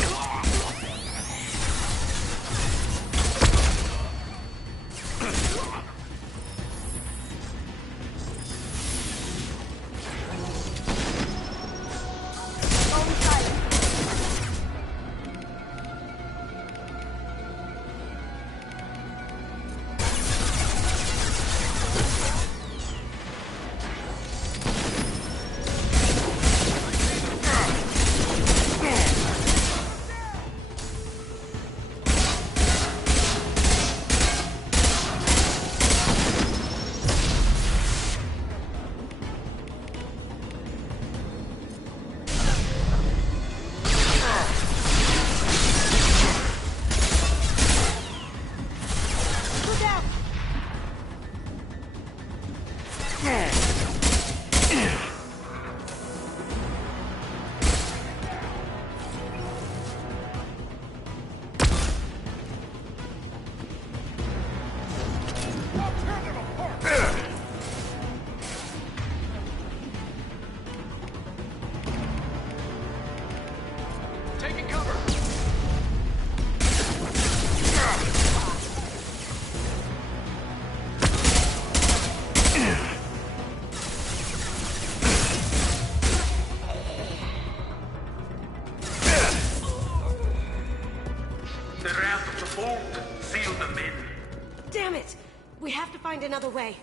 Damn it! We have to find another way.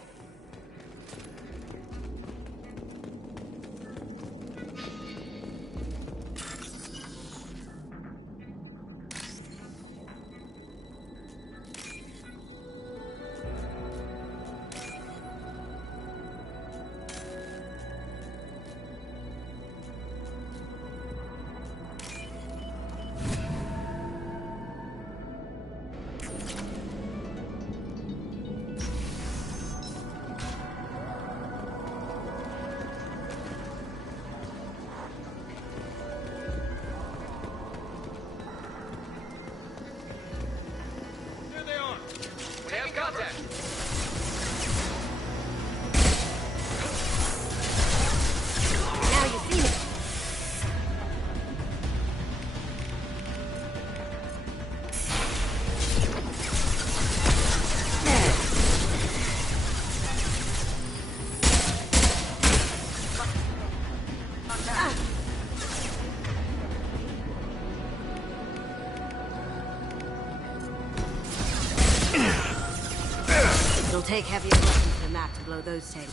It'll take heavier weapons than that to blow those tanks.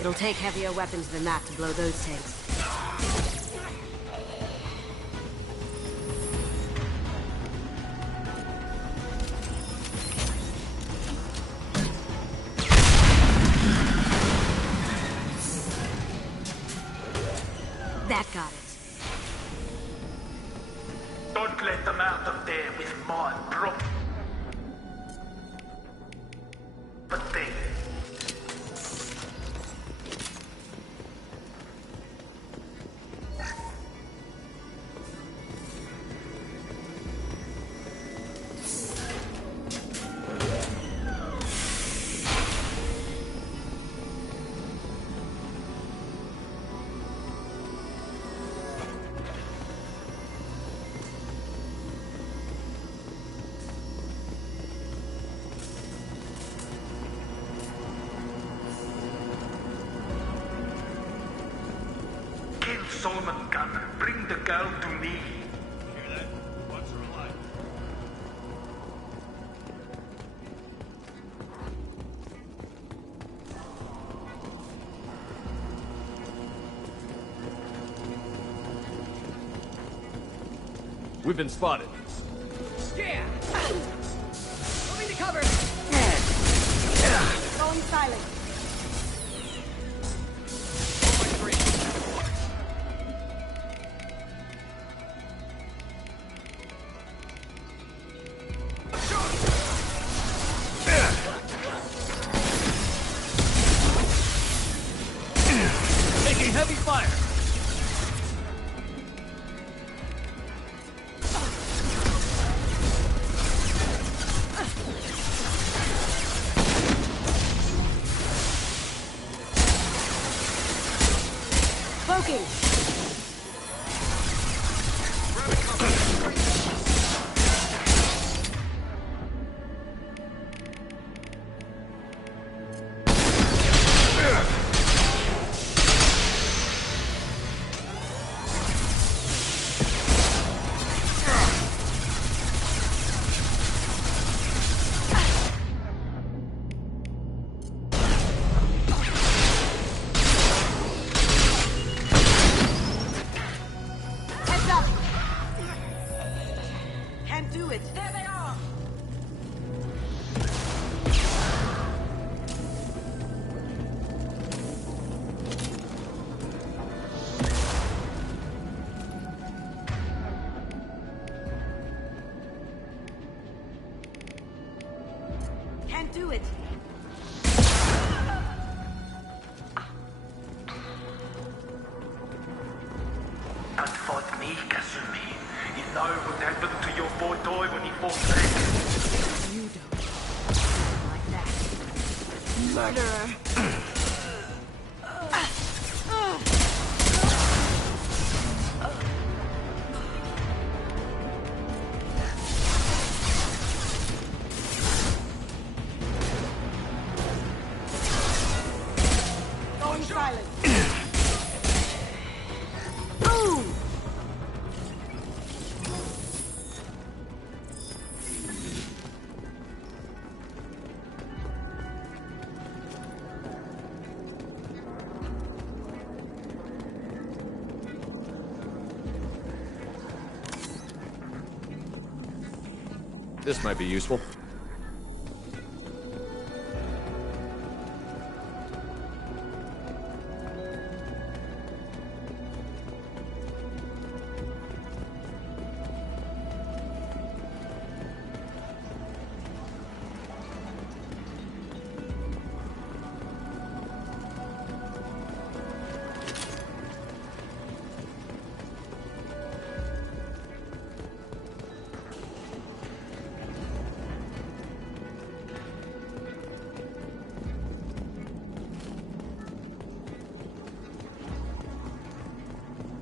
It'll take heavier weapons than that to blow those tanks. That got it. Don't let them out of there with more bro. But they... Solomon Gunner, bring the girl to me. Hear that? What's her alive? We've been spotted. Yeah! Moving to cover! Going silent. Taking heavy fire! Cloaking! Do it. Don't fight me, Kasumi. You know what happened to your boy Toy when he fought back. You don't like that. Murderer. This might be useful.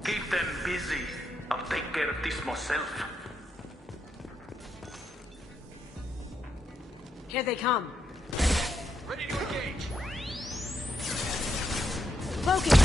Keep them busy. I'll take care of this myself. Here they come. Ready to engage. Focus!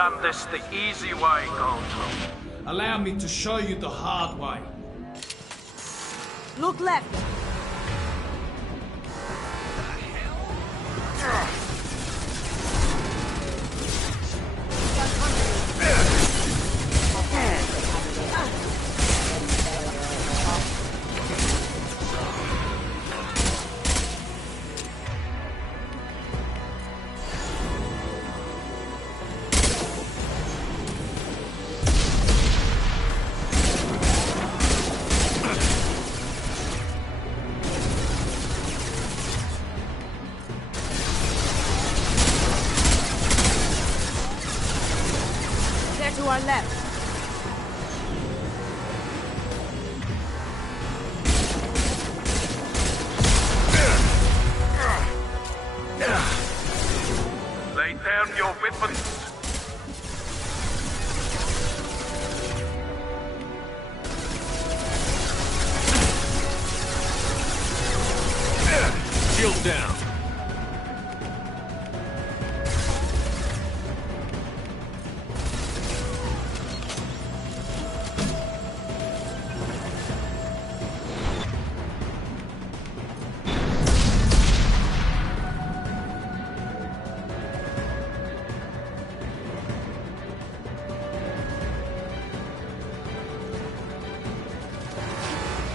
done this the easy way, Goldblum. Allow me to show you the hard way. Look left. To our left. Lay down your weapons. Shield down.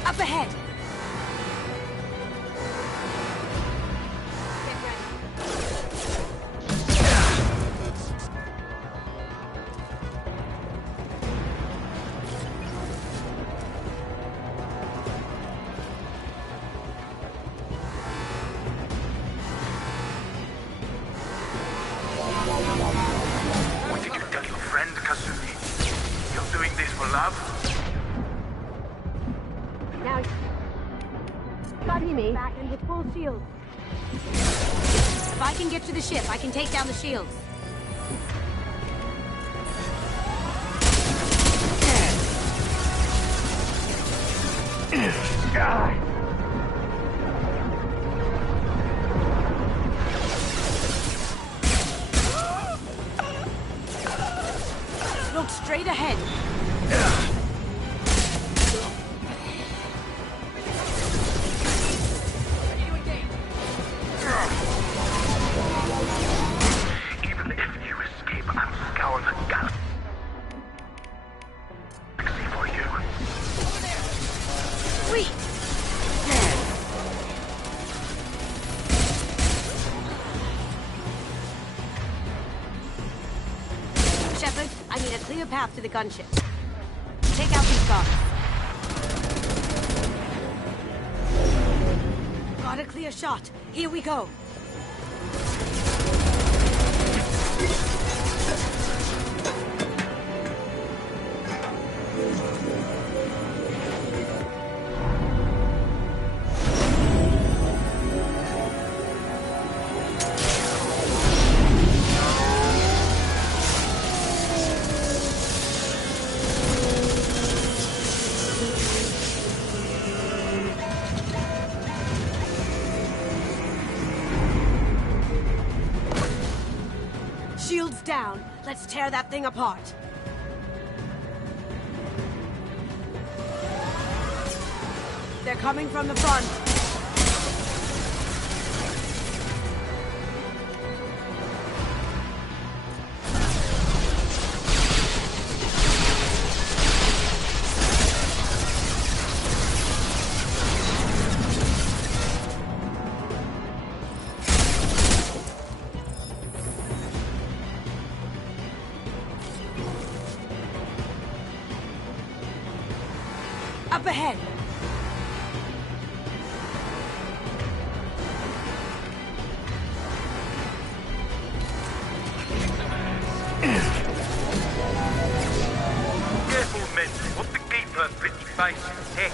Up ahead! What did you tell your friend, Kasumi? You're doing this for love? Now, study me back and with full shield. If I can get to the ship, I can take down the shields. Look straight ahead. Even if you escape, I'm scour the galaxy for you. Sweet! Shepard, I need a clear path to the gunship. Take out these guards. Got a clear shot. Here we go. Shields down. Let's tear that thing apart. They're coming from the front. Up ahead! Careful, men. What to keep her pretty face in heck.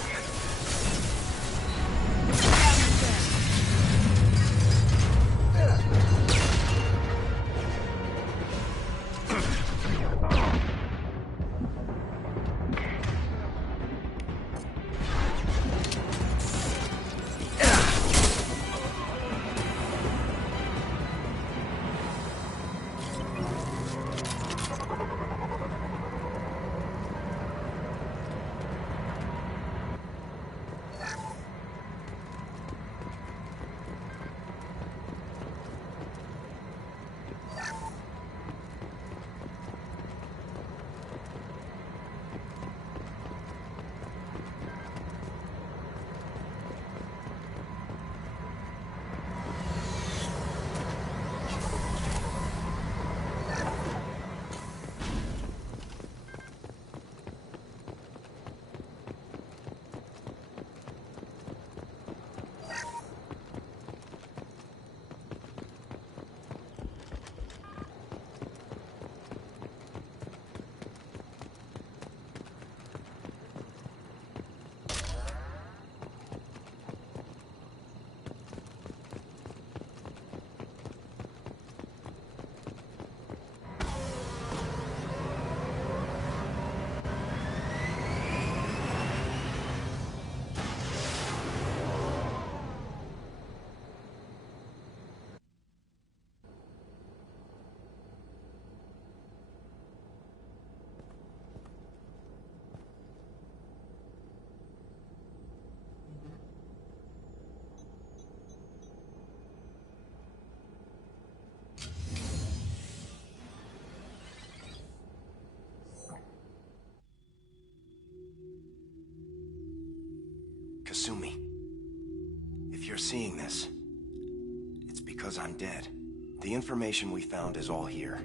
Kasumi, if you're seeing this, it's because I'm dead. The information we found is all here.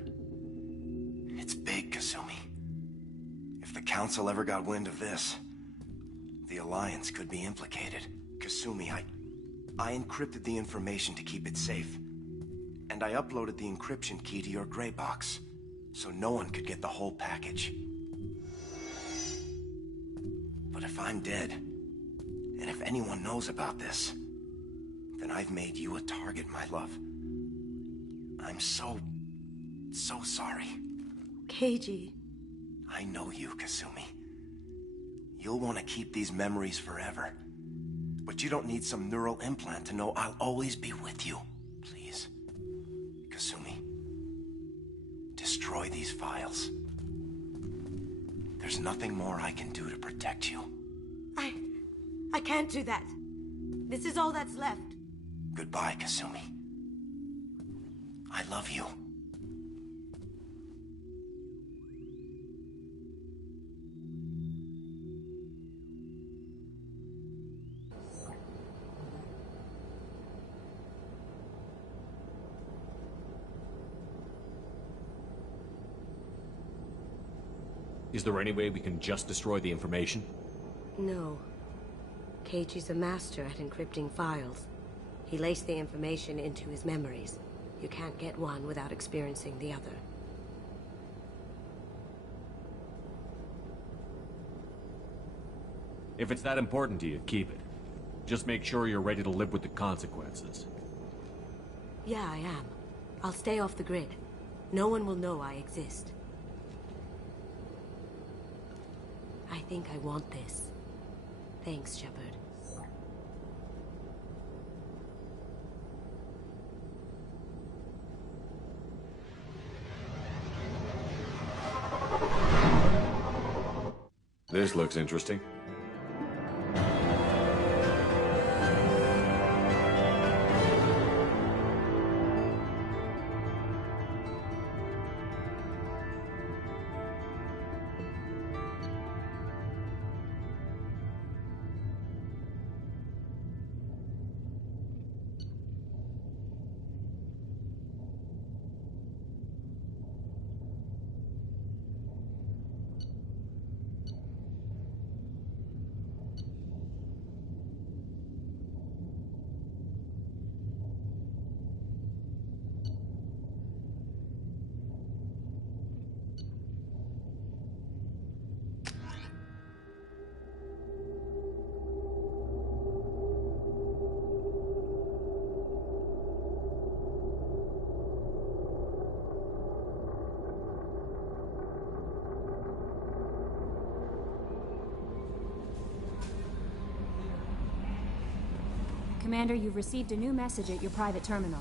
It's big, Kasumi. If the Council ever got wind of this, the Alliance could be implicated. Kasumi, I encrypted the information to keep it safe. And I uploaded the encryption key to your gray box, so no one could get the whole package. But if I'm dead, and if anyone knows about this, then I've made you a target, my love. I'm so sorry. Keiji. I know you, Kasumi. You'll want to keep these memories forever. But you don't need some neural implant to know I'll always be with you. Please. Kasumi. Destroy these files. There's nothing more I can do to protect you. I can't do that. This is all that's left. Goodbye, Kasumi. I love you. Is there any way we can just destroy the information? No. Keiichi's a master at encrypting files. He laced the information into his memories. You can't get one without experiencing the other. If it's that important to you, keep it. Just make sure you're ready to live with the consequences. Yeah, I am. I'll stay off the grid. No one will know I exist. I think I want this. Thanks, Shepard. This looks interesting. Commander, you've received a new message at your private terminal.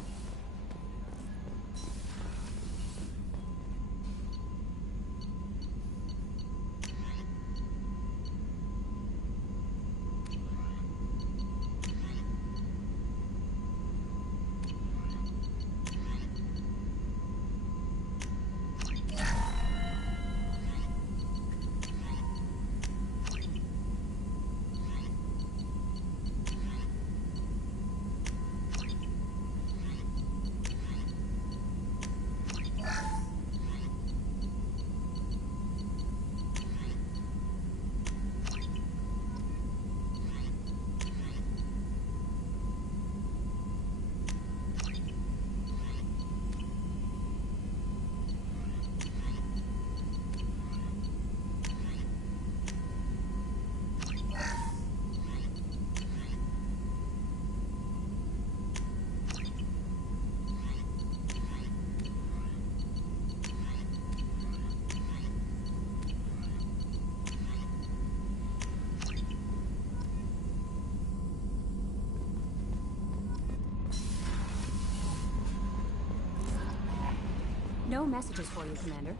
No messages for you, Commander.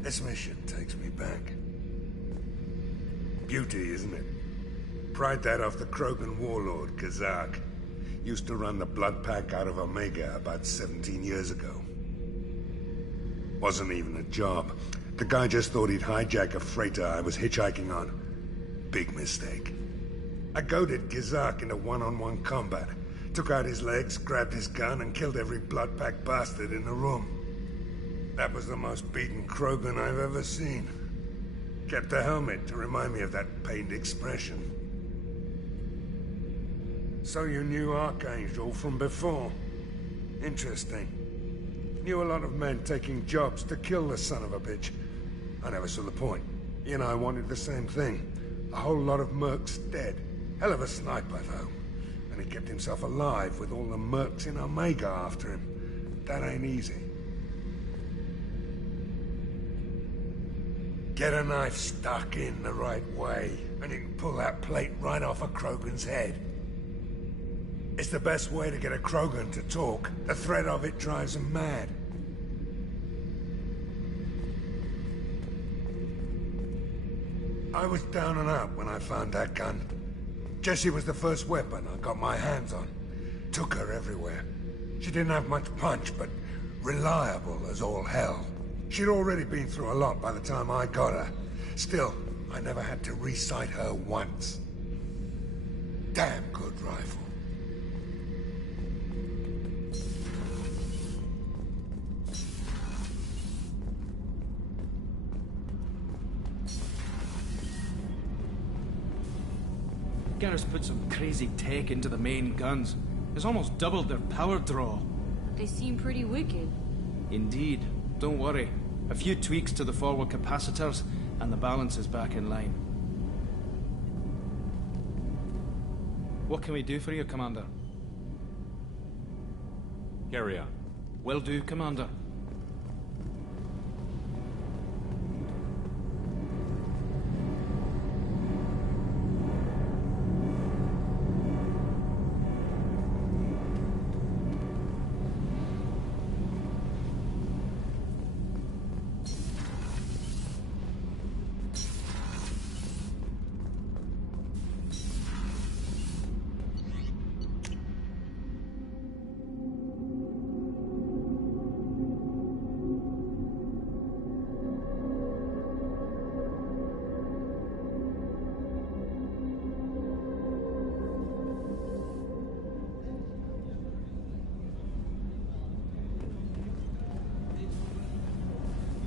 This mission takes me back. Beauty, isn't it? Pried that off the Krogan warlord, Kazak. Used to run the Blood Pack out of Omega about 17 years ago. Wasn't even a job. The guy just thought he'd hijack a freighter I was hitchhiking on. Big mistake. I goaded Kazak into one-on-one combat. Took out his legs, grabbed his gun, and killed every Blood Pack bastard in the room. That was the most beaten Krogan I've ever seen. Kept a helmet to remind me of that pained expression. So you knew Archangel from before? Interesting. Knew a lot of men taking jobs to kill the son of a bitch. I never saw the point. He and I wanted the same thing. A whole lot of mercs dead. Hell of a sniper, though. And he kept himself alive with all the mercs in Omega after him. That ain't easy. Get a knife stuck in the right way, and you can pull that plate right off a Krogan's head. It's the best way to get a Krogan to talk. The threat of it drives him mad. I was down and out when I found that gun. Jessie was the first weapon I got my hands on. Took her everywhere. She didn't have much punch, but reliable as all hell. She'd already been through a lot by the time I got her. Still, I never had to re-sight her once. Damn good rifle. Garrus put some crazy tech into the main guns. It's almost doubled their power draw. They seem pretty wicked. Indeed. Don't worry. A few tweaks to the forward capacitors, and the balance is back in line. What can we do for you, Commander? Carry on. Will do, Commander.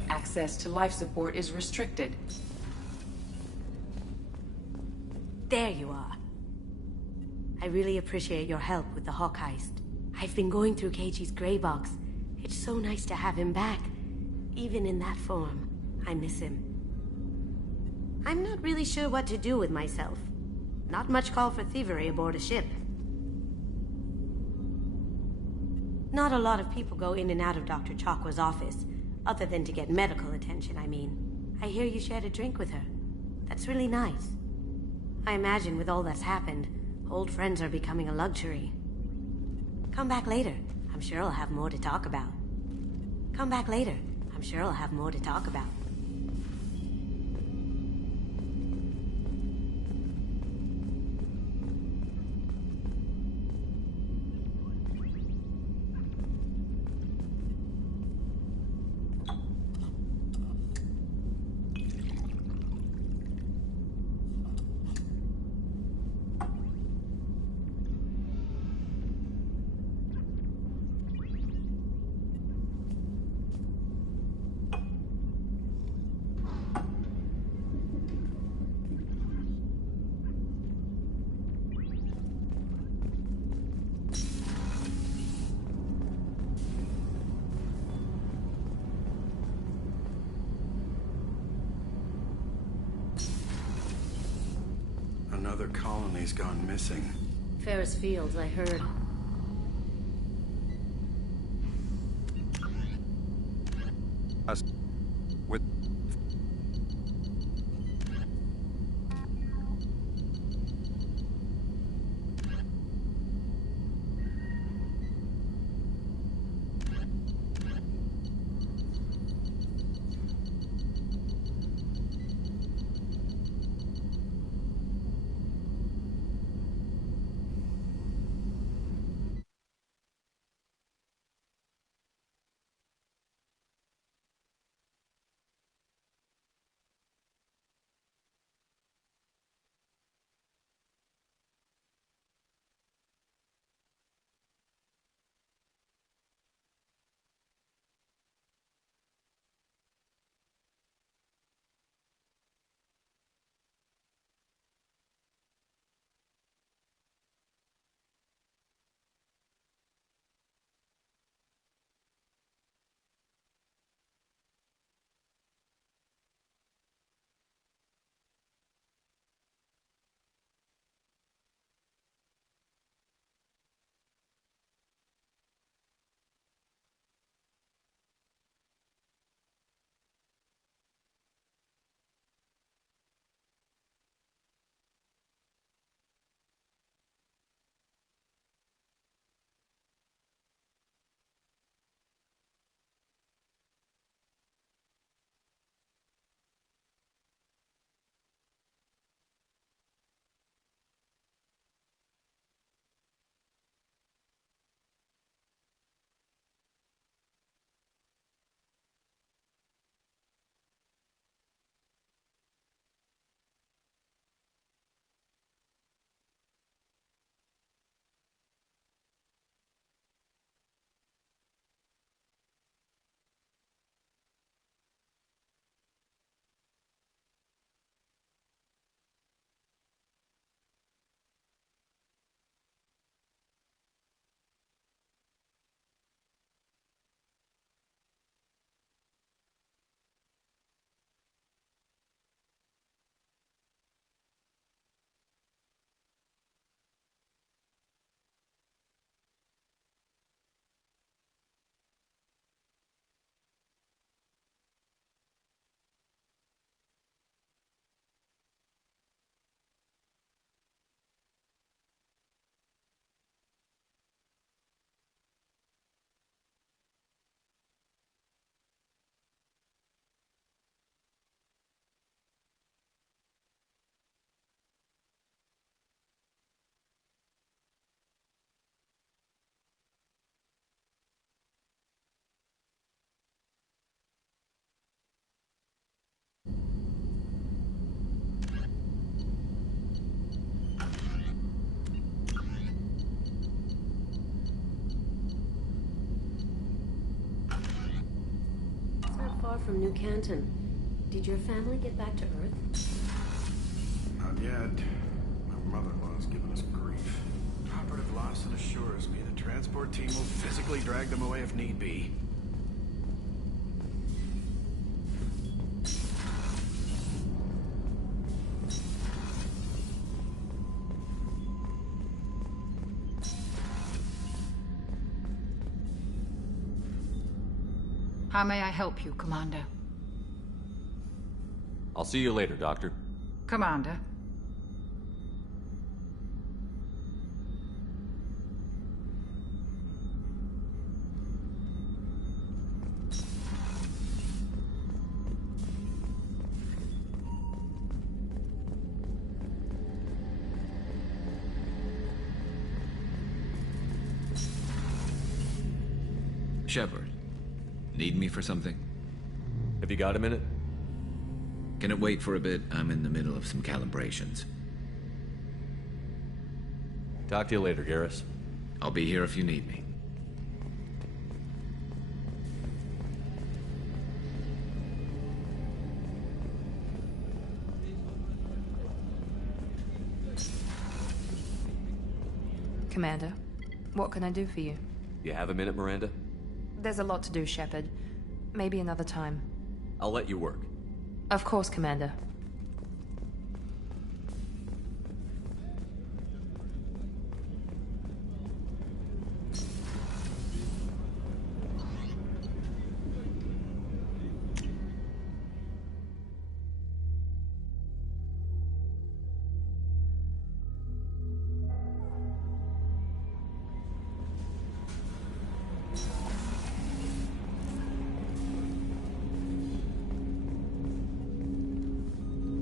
Access to life support is restricted. There you are. I really appreciate your help with the Hawk heist. I've been going through KG's gray box. It's so nice to have him back. Even in that form, I miss him. I'm not really sure what to do with myself. Not much call for thievery aboard a ship. Not a lot of people go in and out of Dr. Chakwa's office. Other than to get medical attention, I mean. I hear you shared a drink with her. That's really nice. I imagine with all that's happened, old friends are becoming a luxury. Come back later. I'm sure I'll have more to talk about. Come back later. I'm sure I'll have more to talk about. Another colony's gone missing. Ferris Fields, I heard. With from New Canton. Did your family get back to Earth? Not yet. My mother-in-law's giving us grief. Operative Lawson assures me the transport team will physically drag them away if need be. How may I help you, Commander? I'll see you later, Doctor. Commander. Shepard, need me for something? Have you got a minute? Can it wait for a bit? I'm in the middle of some calibrations. Talk to you later, Garrus. I'll be here if you need me. Commander, what can I do for you? You have a minute, Miranda? There's a lot to do, Shepard. Maybe another time. I'll let you work. Of course, Commander.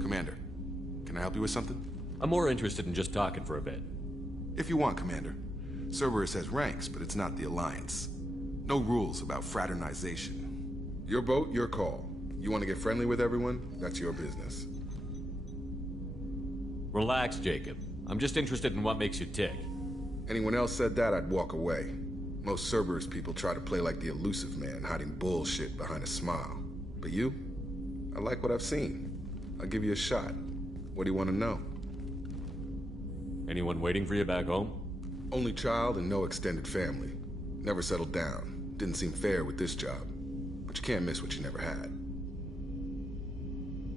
Commander, can I help you with something? I'm more interested in just talking for a bit. If you want, Commander. Cerberus has ranks, but it's not the Alliance. No rules about fraternization. Your boat, your call. You want to get friendly with everyone? That's your business. Relax, Jacob. I'm just interested in what makes you tick. Anyone else said that, I'd walk away. Most Cerberus people try to play like the elusive man, hiding bullshit behind a smile. But you? I like what I've seen. I'll give you a shot. What do you want to know? Anyone waiting for you back home? Only child and no extended family. Never settled down. Didn't seem fair with this job. But you can't miss what you never had.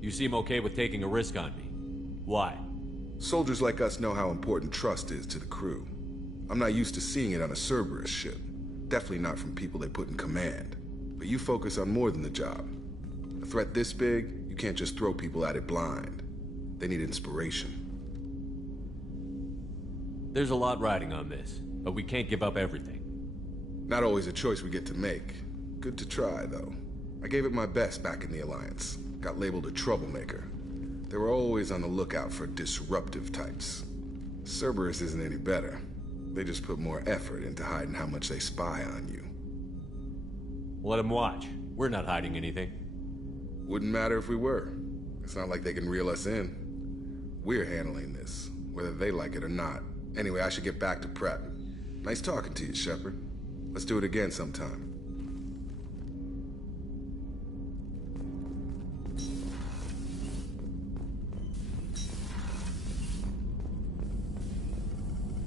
You seem okay with taking a risk on me. Why? Soldiers like us know how important trust is to the crew. I'm not used to seeing it on a Cerberus ship. Definitely not from people they put in command. But you focus on more than the job. A threat this big, you can't just throw people at it blind. They need inspiration. There's a lot riding on this, but we can't give up everything. Not always a choice we get to make. Good to try, though. I gave it my best back in the Alliance. Got labeled a troublemaker. They were always on the lookout for disruptive types. Cerberus isn't any better. They just put more effort into hiding how much they spy on you. Let them watch. We're not hiding anything. Wouldn't matter if we were. It's not like they can reel us in. We're handling this, whether they like it or not. Anyway, I should get back to prep. Nice talking to you, Shepard. Let's do it again sometime.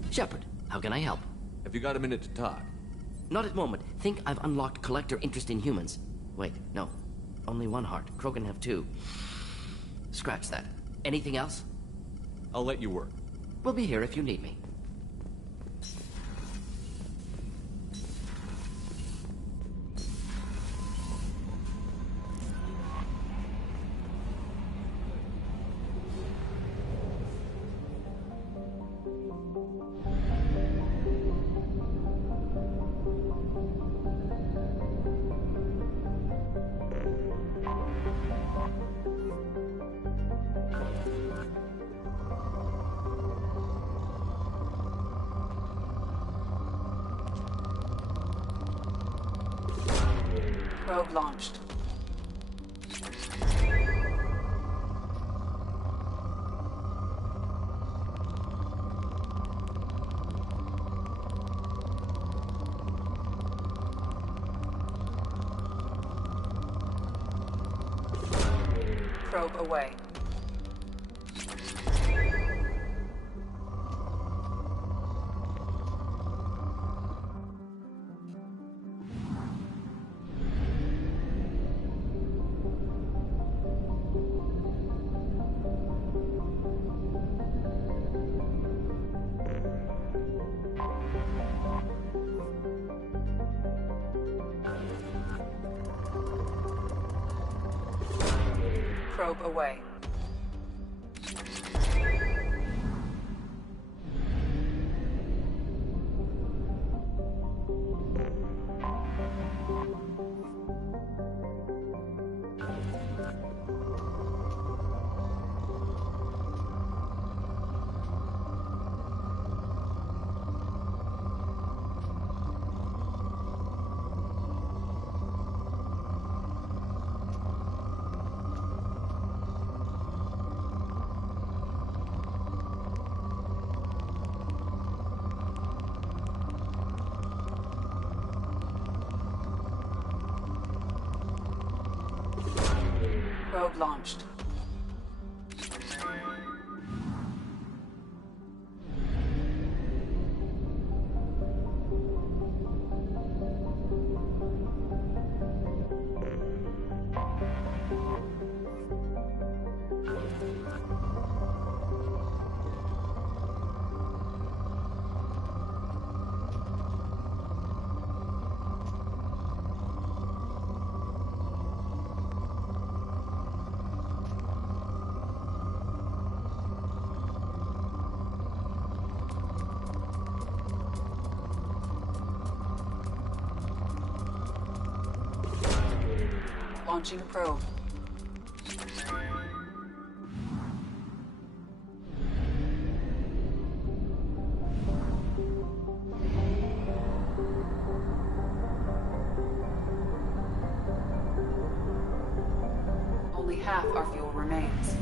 Shepard, how can I help? Have you got a minute to talk? Not at the moment. Think I've unlocked collector interest in humans. Wait, no. Only one heart. Krogan have two. Scratch that. Anything else? I'll let you work. We'll be here if you need me. Probe launched. Probe away. Probe away. Probe launched. Launching probe. Only half our fuel remains.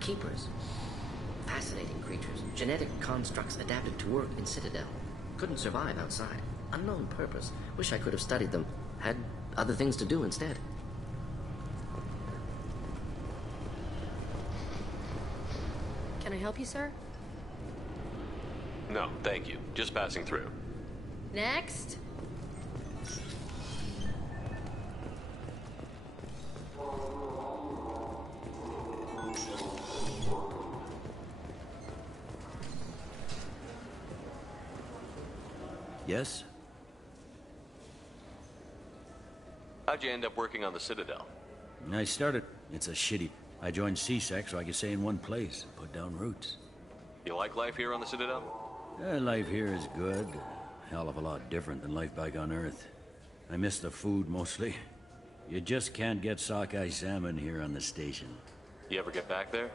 Keepers. Fascinating creatures. Genetic constructs adapted to work in Citadel. Couldn't survive outside. Unknown purpose. Wish I could have studied them. Had other things to do instead. Can I help you, sir? No, thank you. Just passing through. Next. Yes? How'd you end up working on the Citadel? I started... It's a shitty... I joined CSEC so I could stay in one place and put down roots. You like life here on the Citadel? Life here is good. Hell of a lot different than life back on Earth. I miss the food, mostly. You just can't get sockeye salmon here on the station. You ever get back there?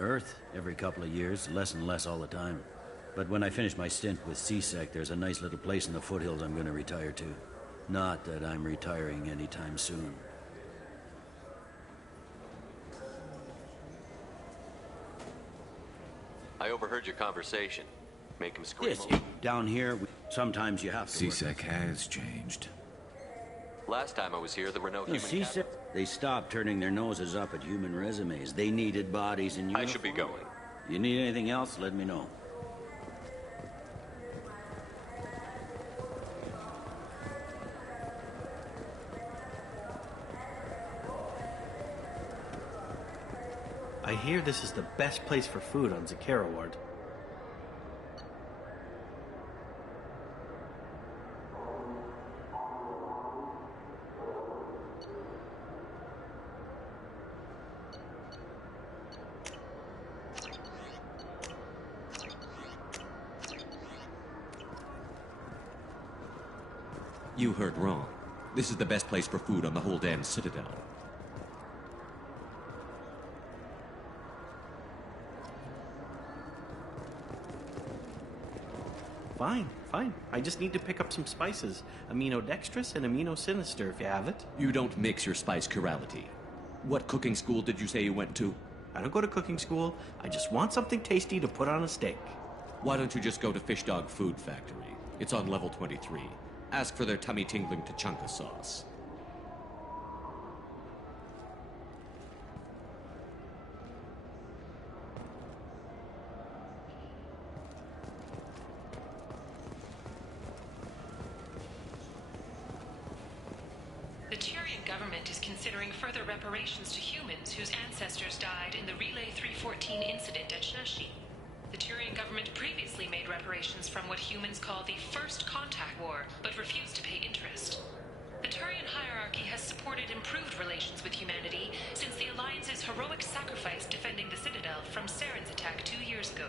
Earth, every couple of years, less and less all the time. But when I finish my stint with CSEC, there's a nice little place in the foothills I'm gonna retire to. Not that I'm retiring anytime soon. I overheard your conversation. Make him scream. Yes, down here, sometimes you have to... CSEC has changed. Last time I was here, there were no human... CSEC, they stopped turning their noses up at human resumes. They needed bodies in uniform. I should be going. You need anything else, let me know. I hear this is the best place for food on Zakera Ward. You heard wrong. This is the best place for food on the whole damn Citadel. Fine. I just need to pick up some spices. Aminodextrous and aminosinister, if you have it. You don't mix your spice chirality. What cooking school did you say you went to? I don't go to cooking school. I just want something tasty to put on a steak. Why don't you just go to Fish Dog Food Factory? It's on level 23. Ask for their tummy-tingling tachanka sauce. The Turian government is considering further reparations to humans whose ancestors died in the Relay 314 incident at Shnashi. The Turian government previously made reparations from what humans call the First Contact War, but refused to pay interest. The Turian hierarchy has supported improved relations with humanity since the Alliance's heroic sacrifice defending the Citadel from Saren's attack 2 years ago.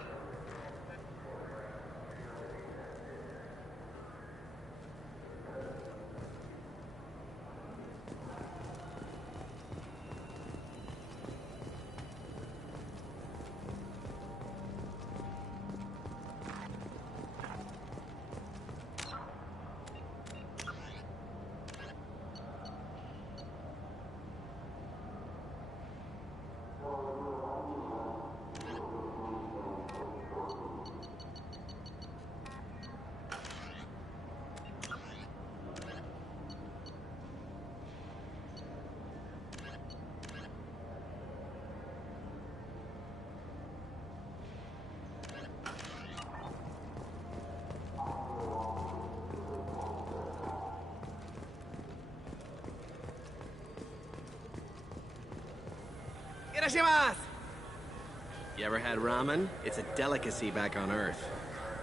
You ever had ramen? It's a delicacy back on Earth.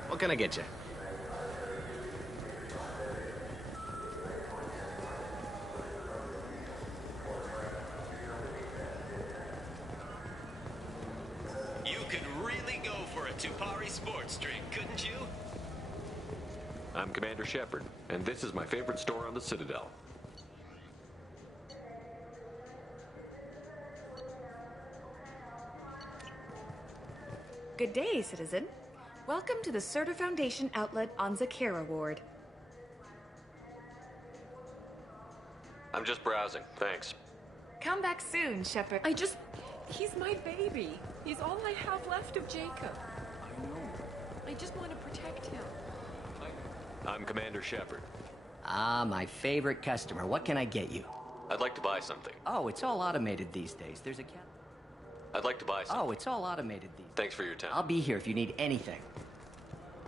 What can I get you? You could really go for a Tupari sports drink, couldn't you? I'm Commander Shepard, and this is my favorite store on the Citadel. Good day, citizen. Welcome to the Surtur Foundation outlet on Zakera Ward. I'm just browsing, thanks. Come back soon, Shepard. He's my baby. He's all I have left of Jacob. I know. I just want to protect him. I'm Commander Shepard. Ah, my favorite customer. What can I get you? I'd like to buy something. Oh, it's all automated these days. There's a cat. I'd like to buy something. Oh, it's all automated these days. Thanks for your time. I'll be here if you need anything.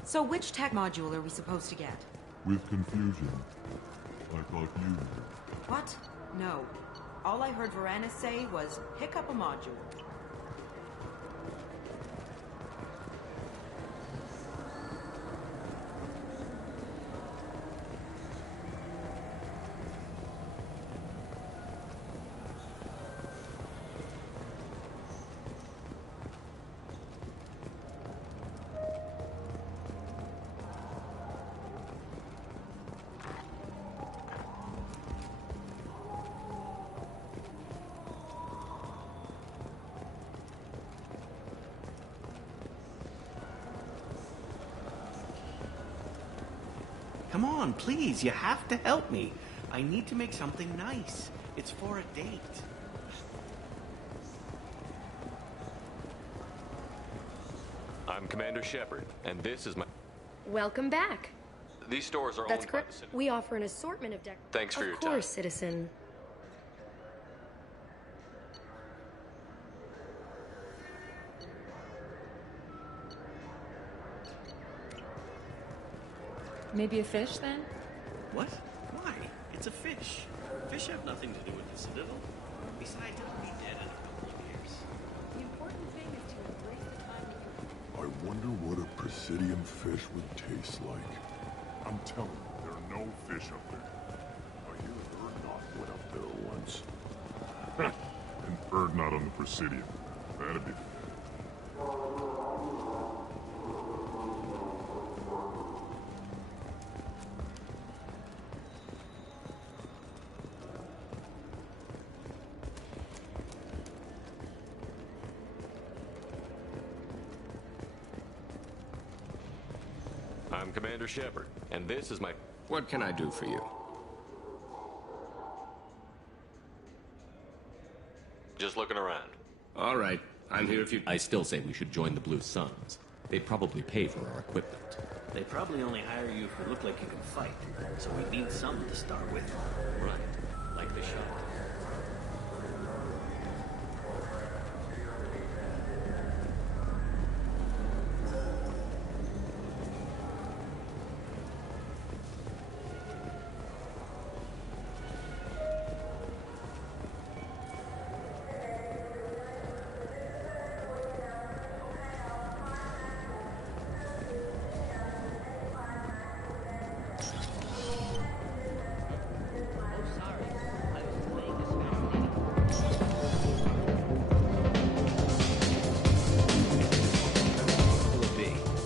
So which tech module are we supposed to get? With confusion. I thought you knew. What? No. All I heard Varanus say was, pick up a module. Come on, please, you have to help me. I need to make something nice. It's for a date. I'm Commander Shepard, and this is my... Welcome back. These stores are That's owned correct. by the city. We offer an assortment of Thanks for your time. Of course, citizen. Maybe a fish, then? What? Why? It's a fish. Fish have nothing to do with the Citadel. Besides, it'll be dead in a couple of years. The important thing is to embrace the time you I wonder what a Presidium fish would taste like. I'm telling you, there are no fish up there. I hear Urdnot went up there once. And Urdnot on the Presidium. That'd be... I'm Commander Shepard, and this is my... What can I do for you? Just looking around. All right. I'm here if you... I still say we should join the Blue Suns. They'd probably pay for our equipment. They probably only hire you if you look like you can fight. So we need some to start with. Right. Like the shot.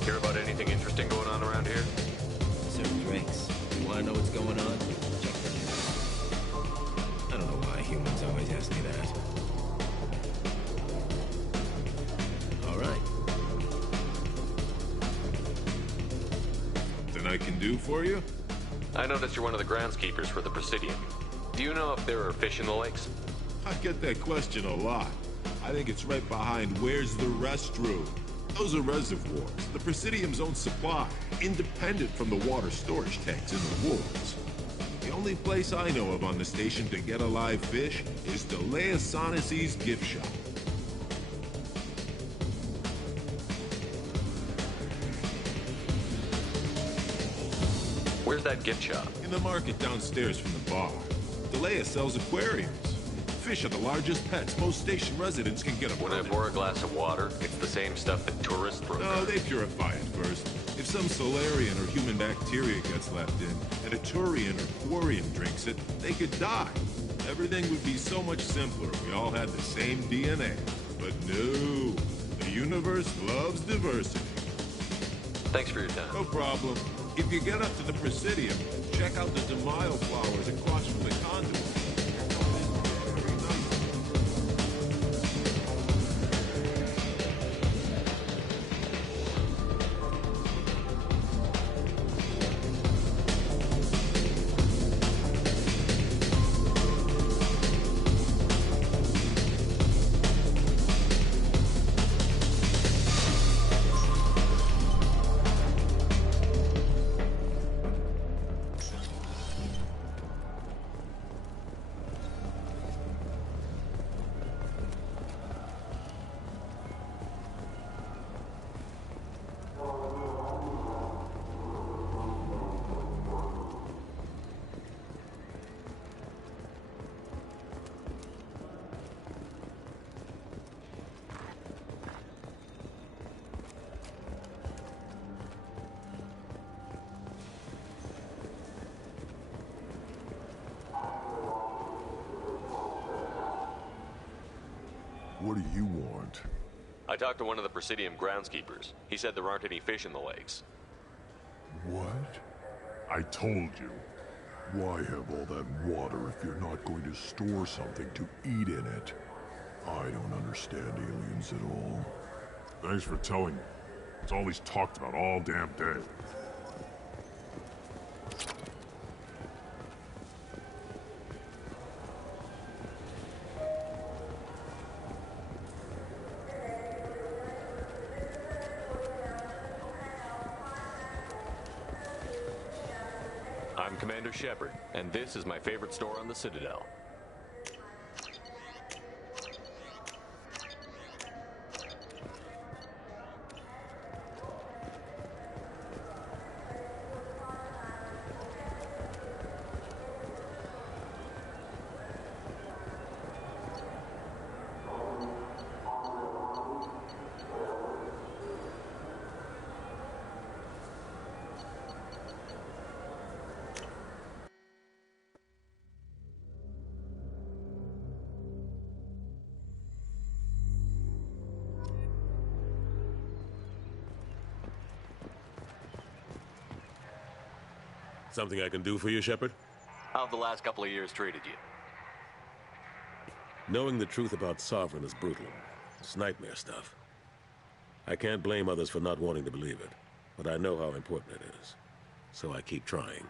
Hear about anything interesting going on around here? Serve drinks. You want to know what's going on? Check the news. I don't know why humans always ask me that. All right. Something I can do for you? I noticed you're one of the groundskeepers for the Presidium. Do you know if there are fish in the lakes? I get that question a lot. I think it's right behind where's the restroom. Those are reservoirs, the Presidium's own supply, independent from the water storage tanks in the woods. The only place I know of on the station to get a live fish is Delea Sonasy's gift shop. Where's that gift shop? In the market downstairs from the bar. Delea sells aquariums. Fish are the largest pets most station residents can get a When I pour a glass of water, it's the same stuff that tourists throw. No, they purify it first. If some Solarian or human bacteria gets left in, and a Turian or Quarian drinks it, they could die. Everything would be so much simpler if we all had the same DNA. But no, the universe loves diversity. Thanks for your time. No problem. If you get up to the Presidium, check out the Demaio flowers across from the conduit. What do you want? I talked to one of the Presidium groundskeepers. He said there aren't any fish in the lakes. What? I told you. Why have all that water if you're not going to store something to eat in it? I don't understand aliens at all. Thanks for telling me. It's all he's talked about all damn day. I'm Commander Shepard, and this is my favorite store on the Citadel. Something I can do for you, Shepard? How have the last couple of years treated you? Knowing the truth about Sovereign is brutal. It's nightmare stuff. I can't blame others for not wanting to believe it, but I know how important it is. So I keep trying.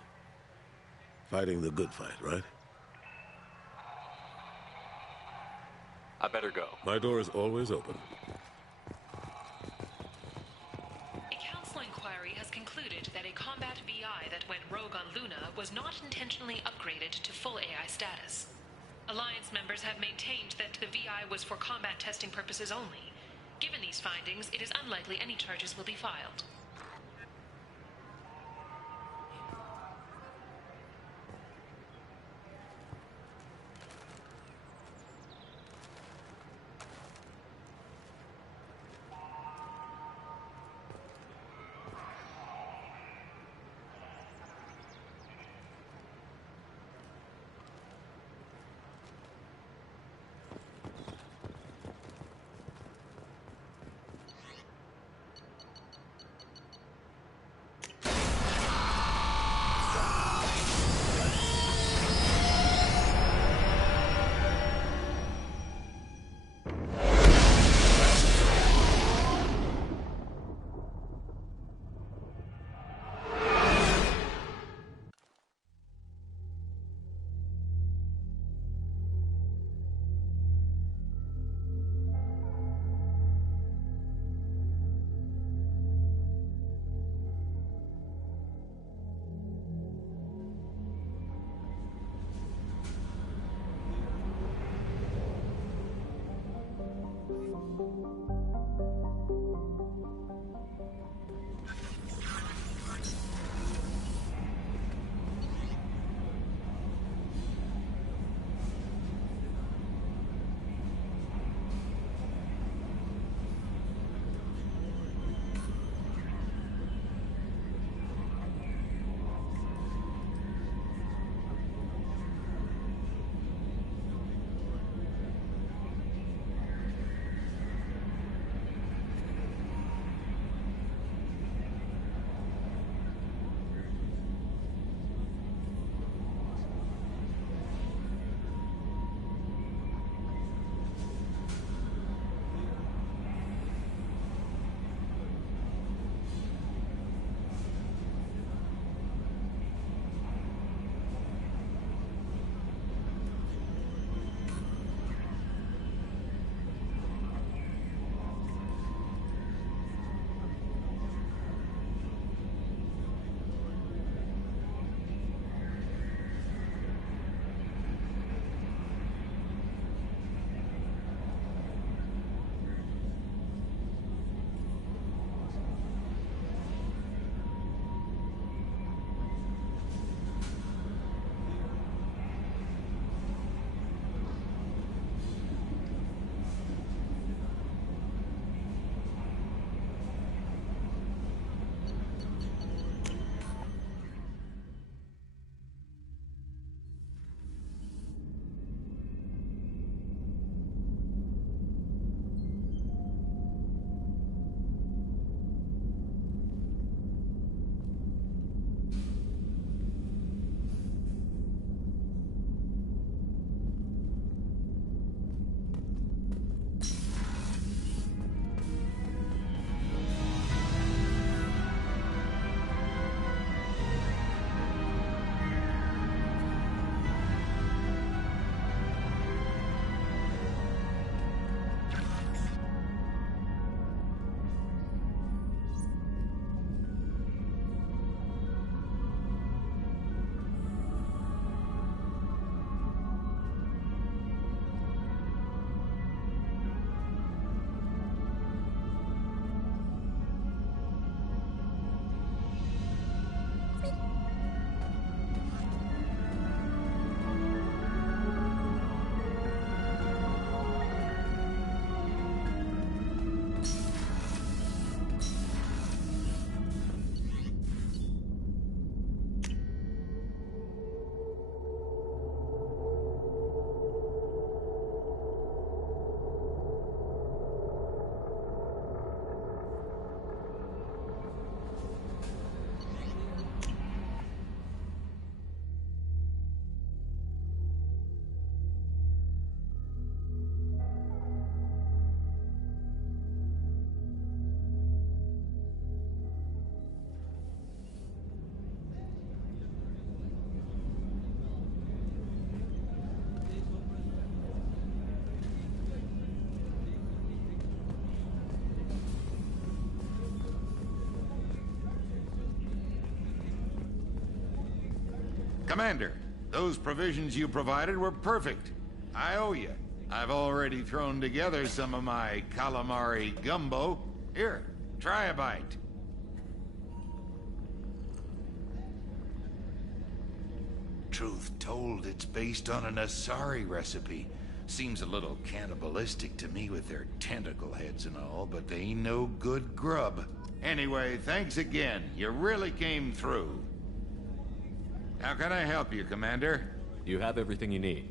Fighting the good fight, right? I better go. My door is always open. A council inquiry has concluded that a combat VI that went rogue on Luna was not intentionally upgraded to full AI status. Alliance members have maintained that the VI was for combat testing purposes only. Given these findings, it is unlikely any charges will be filed. Commander, those provisions you provided were perfect. I owe you. I've already thrown together some of my calamari gumbo. Here, try a bite. Truth told, it's based on an Asari recipe. Seems a little cannibalistic to me with their tentacle heads and all, but they ain't no good grub. Anyway, thanks again. You really came through. How can I help you, Commander? You have everything you need.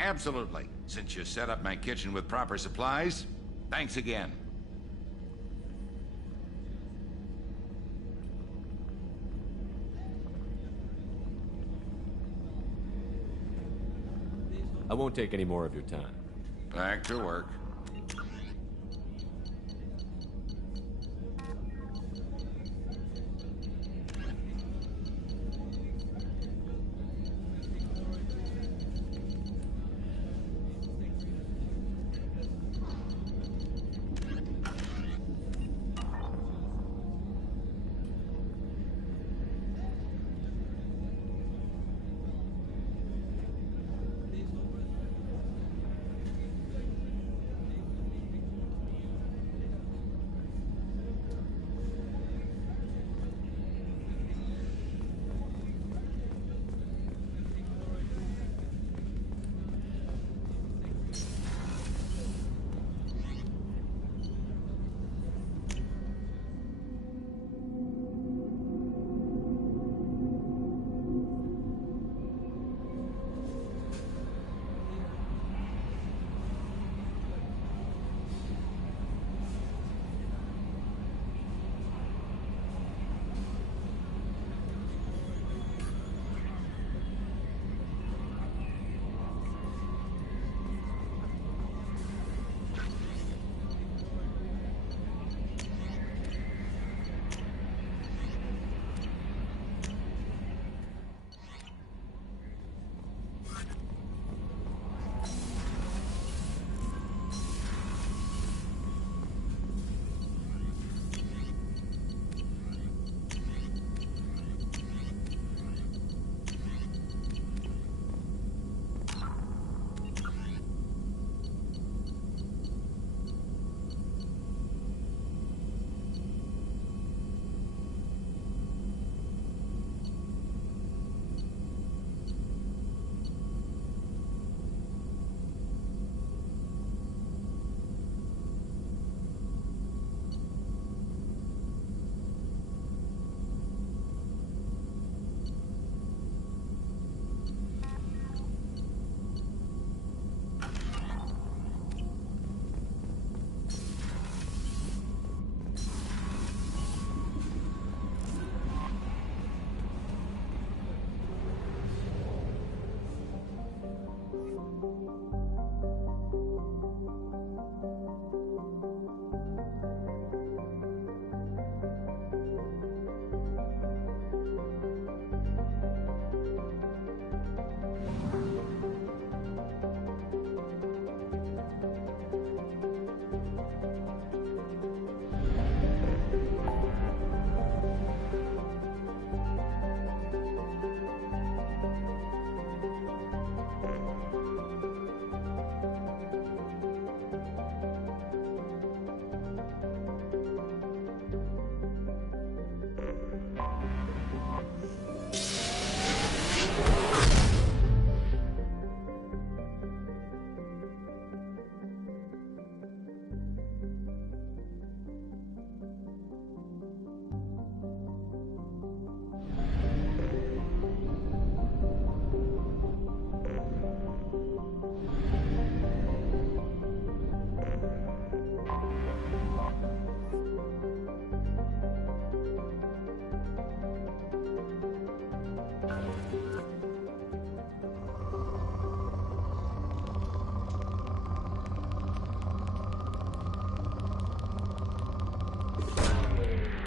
Absolutely. Since you set up my kitchen with proper supplies, thanks again. I won't take any more of your time. Back to work.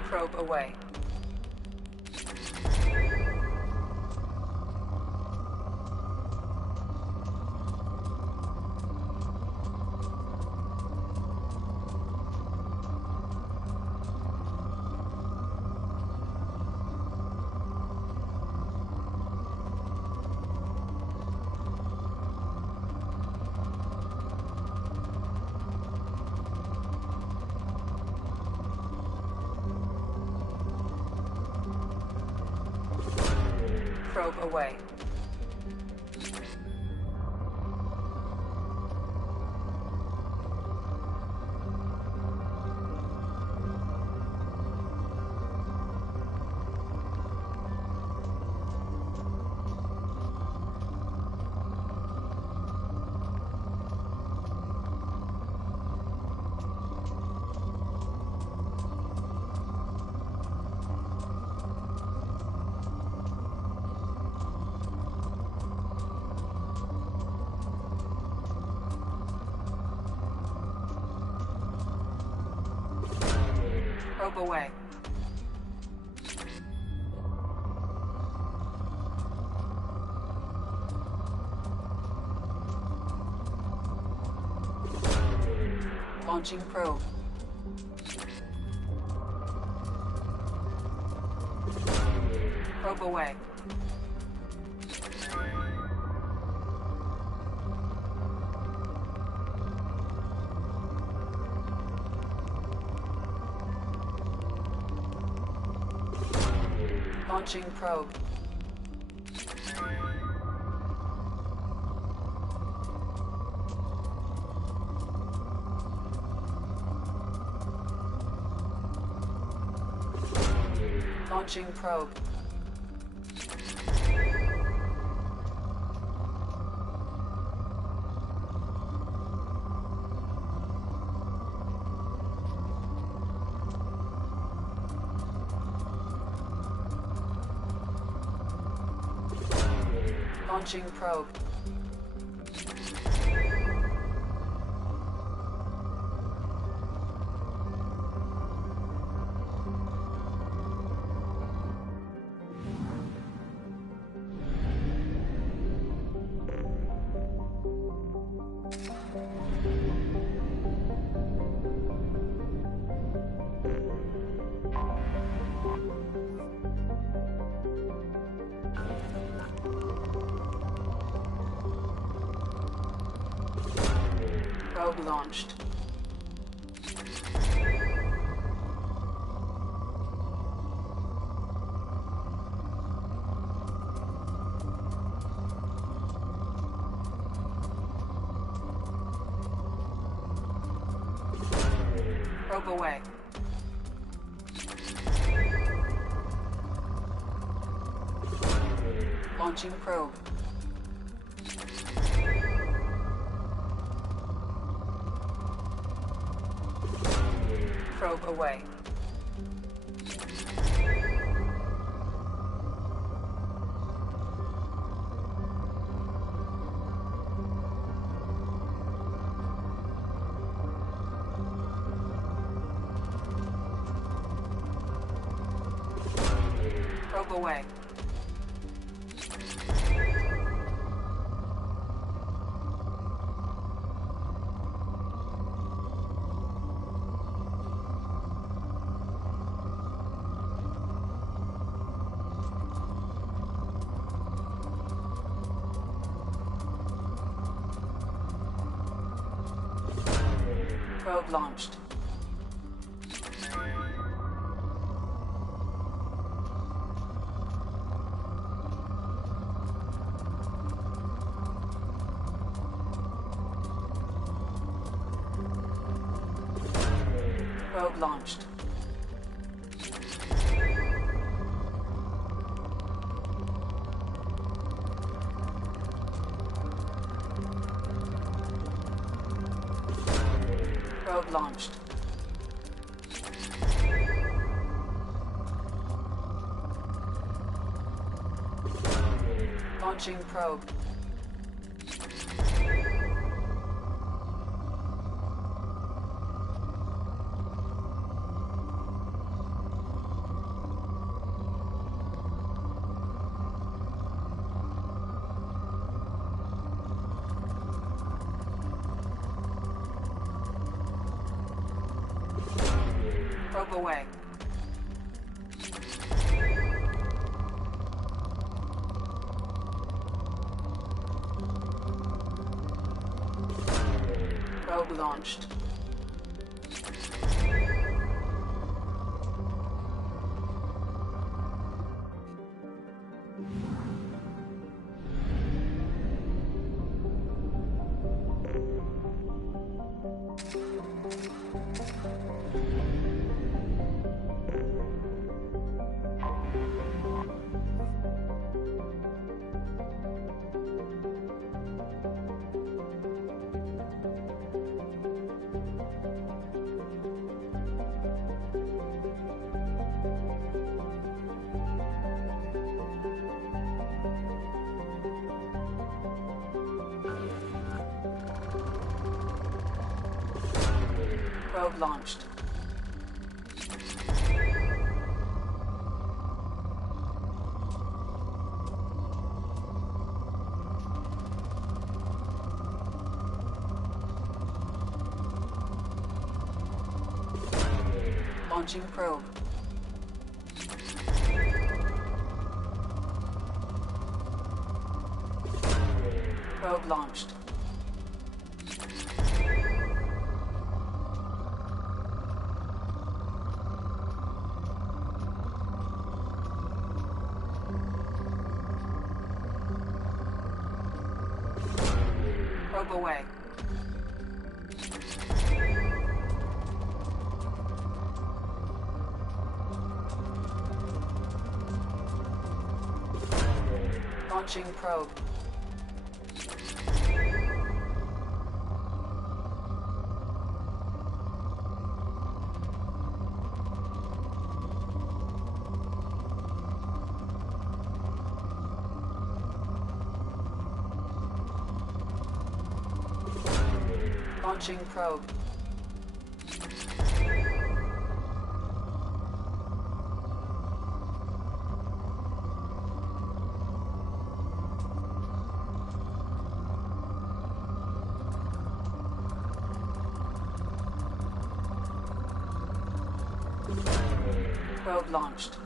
Probe away. Probe away. Probe away. Launching probe. Probe away. Launching probe. Launching probe. Launching probe. Probe launched. Probe away. Launching probe. Probe away. Probe away. Probe launched. Probe launched. Probe launched. Launching probe. Probe away. Probe launched. Probe launched. Launching probe. Probe launched. Probe away. Launching probe. Launching probe. Probe launched.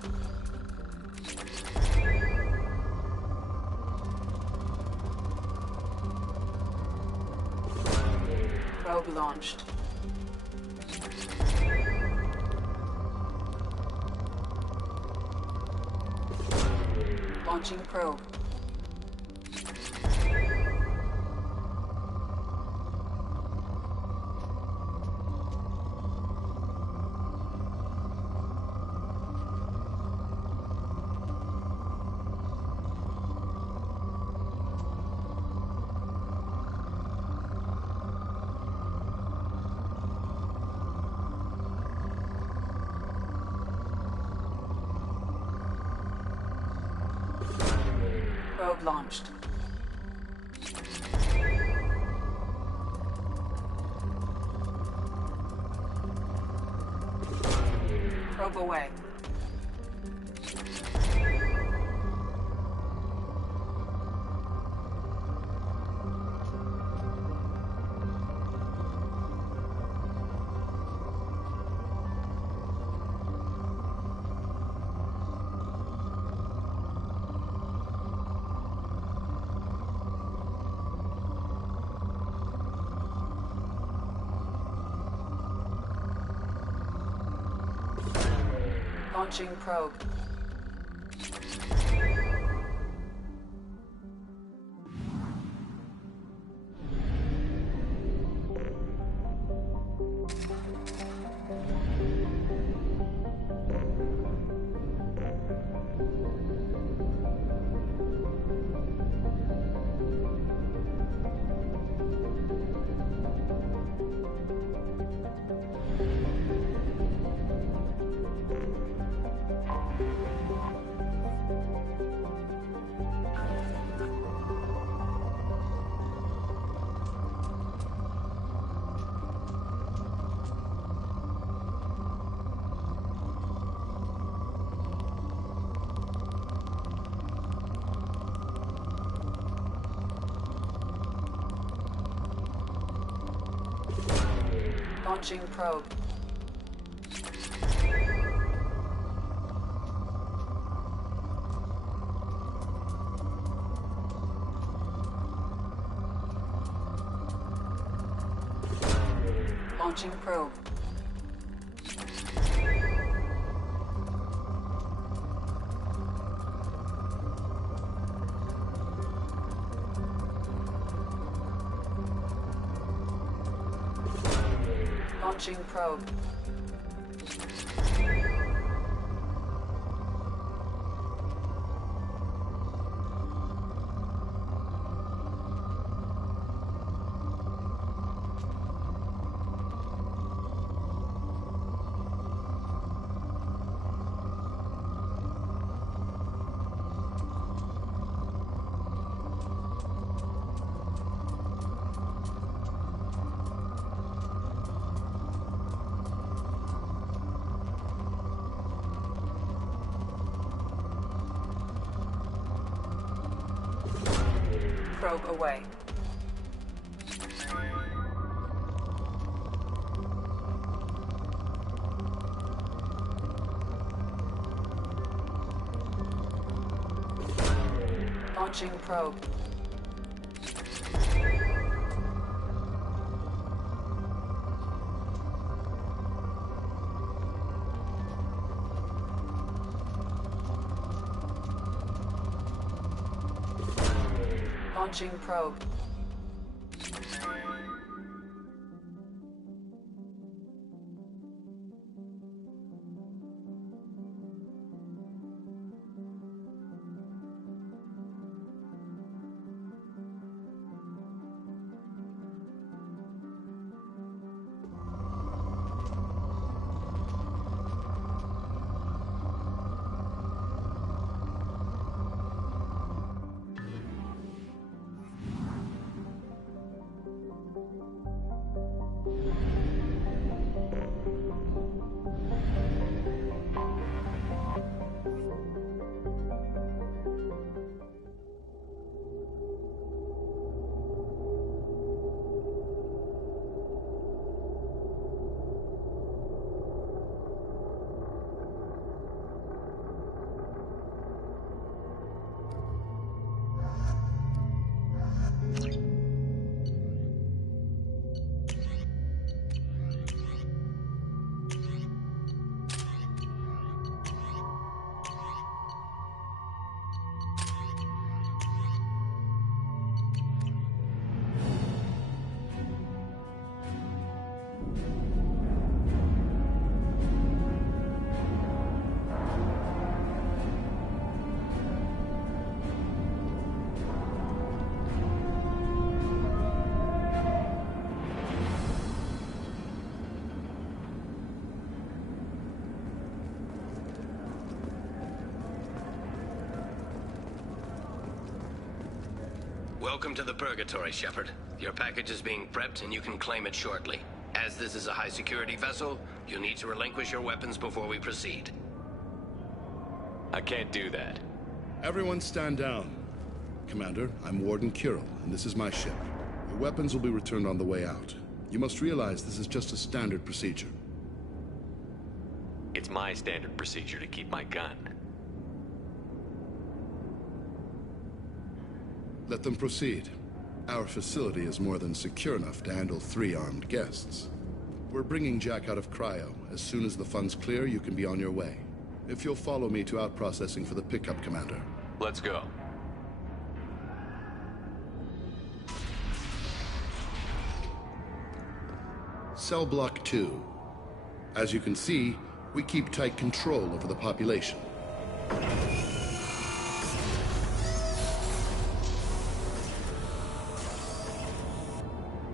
Probe launched. Launching probe. Probe launched. Probe away. Launching probe. Launching probe. Launching probe. Launching probe. Probe away. Launching probe. Launching probe. Welcome to the Purgatory, Shepard. Your package is being prepped and you can claim it shortly. As this is a high-security vessel, you'll need to relinquish your weapons before we proceed. I can't do that. Everyone stand down. Commander, I'm Warden Kirill, and this is my ship. Your weapons will be returned on the way out. You must realize this is just a standard procedure. It's my standard procedure to keep my gun. Let them proceed. Our facility is more than secure enough to handle 3 armed guests. We're bringing Jack out of cryo. As soon as the funds clear, you can be on your way. If you'll follow me to out-processing for the pickup, Commander. Let's go. Cell Block 2. As you can see, we keep tight control over the population.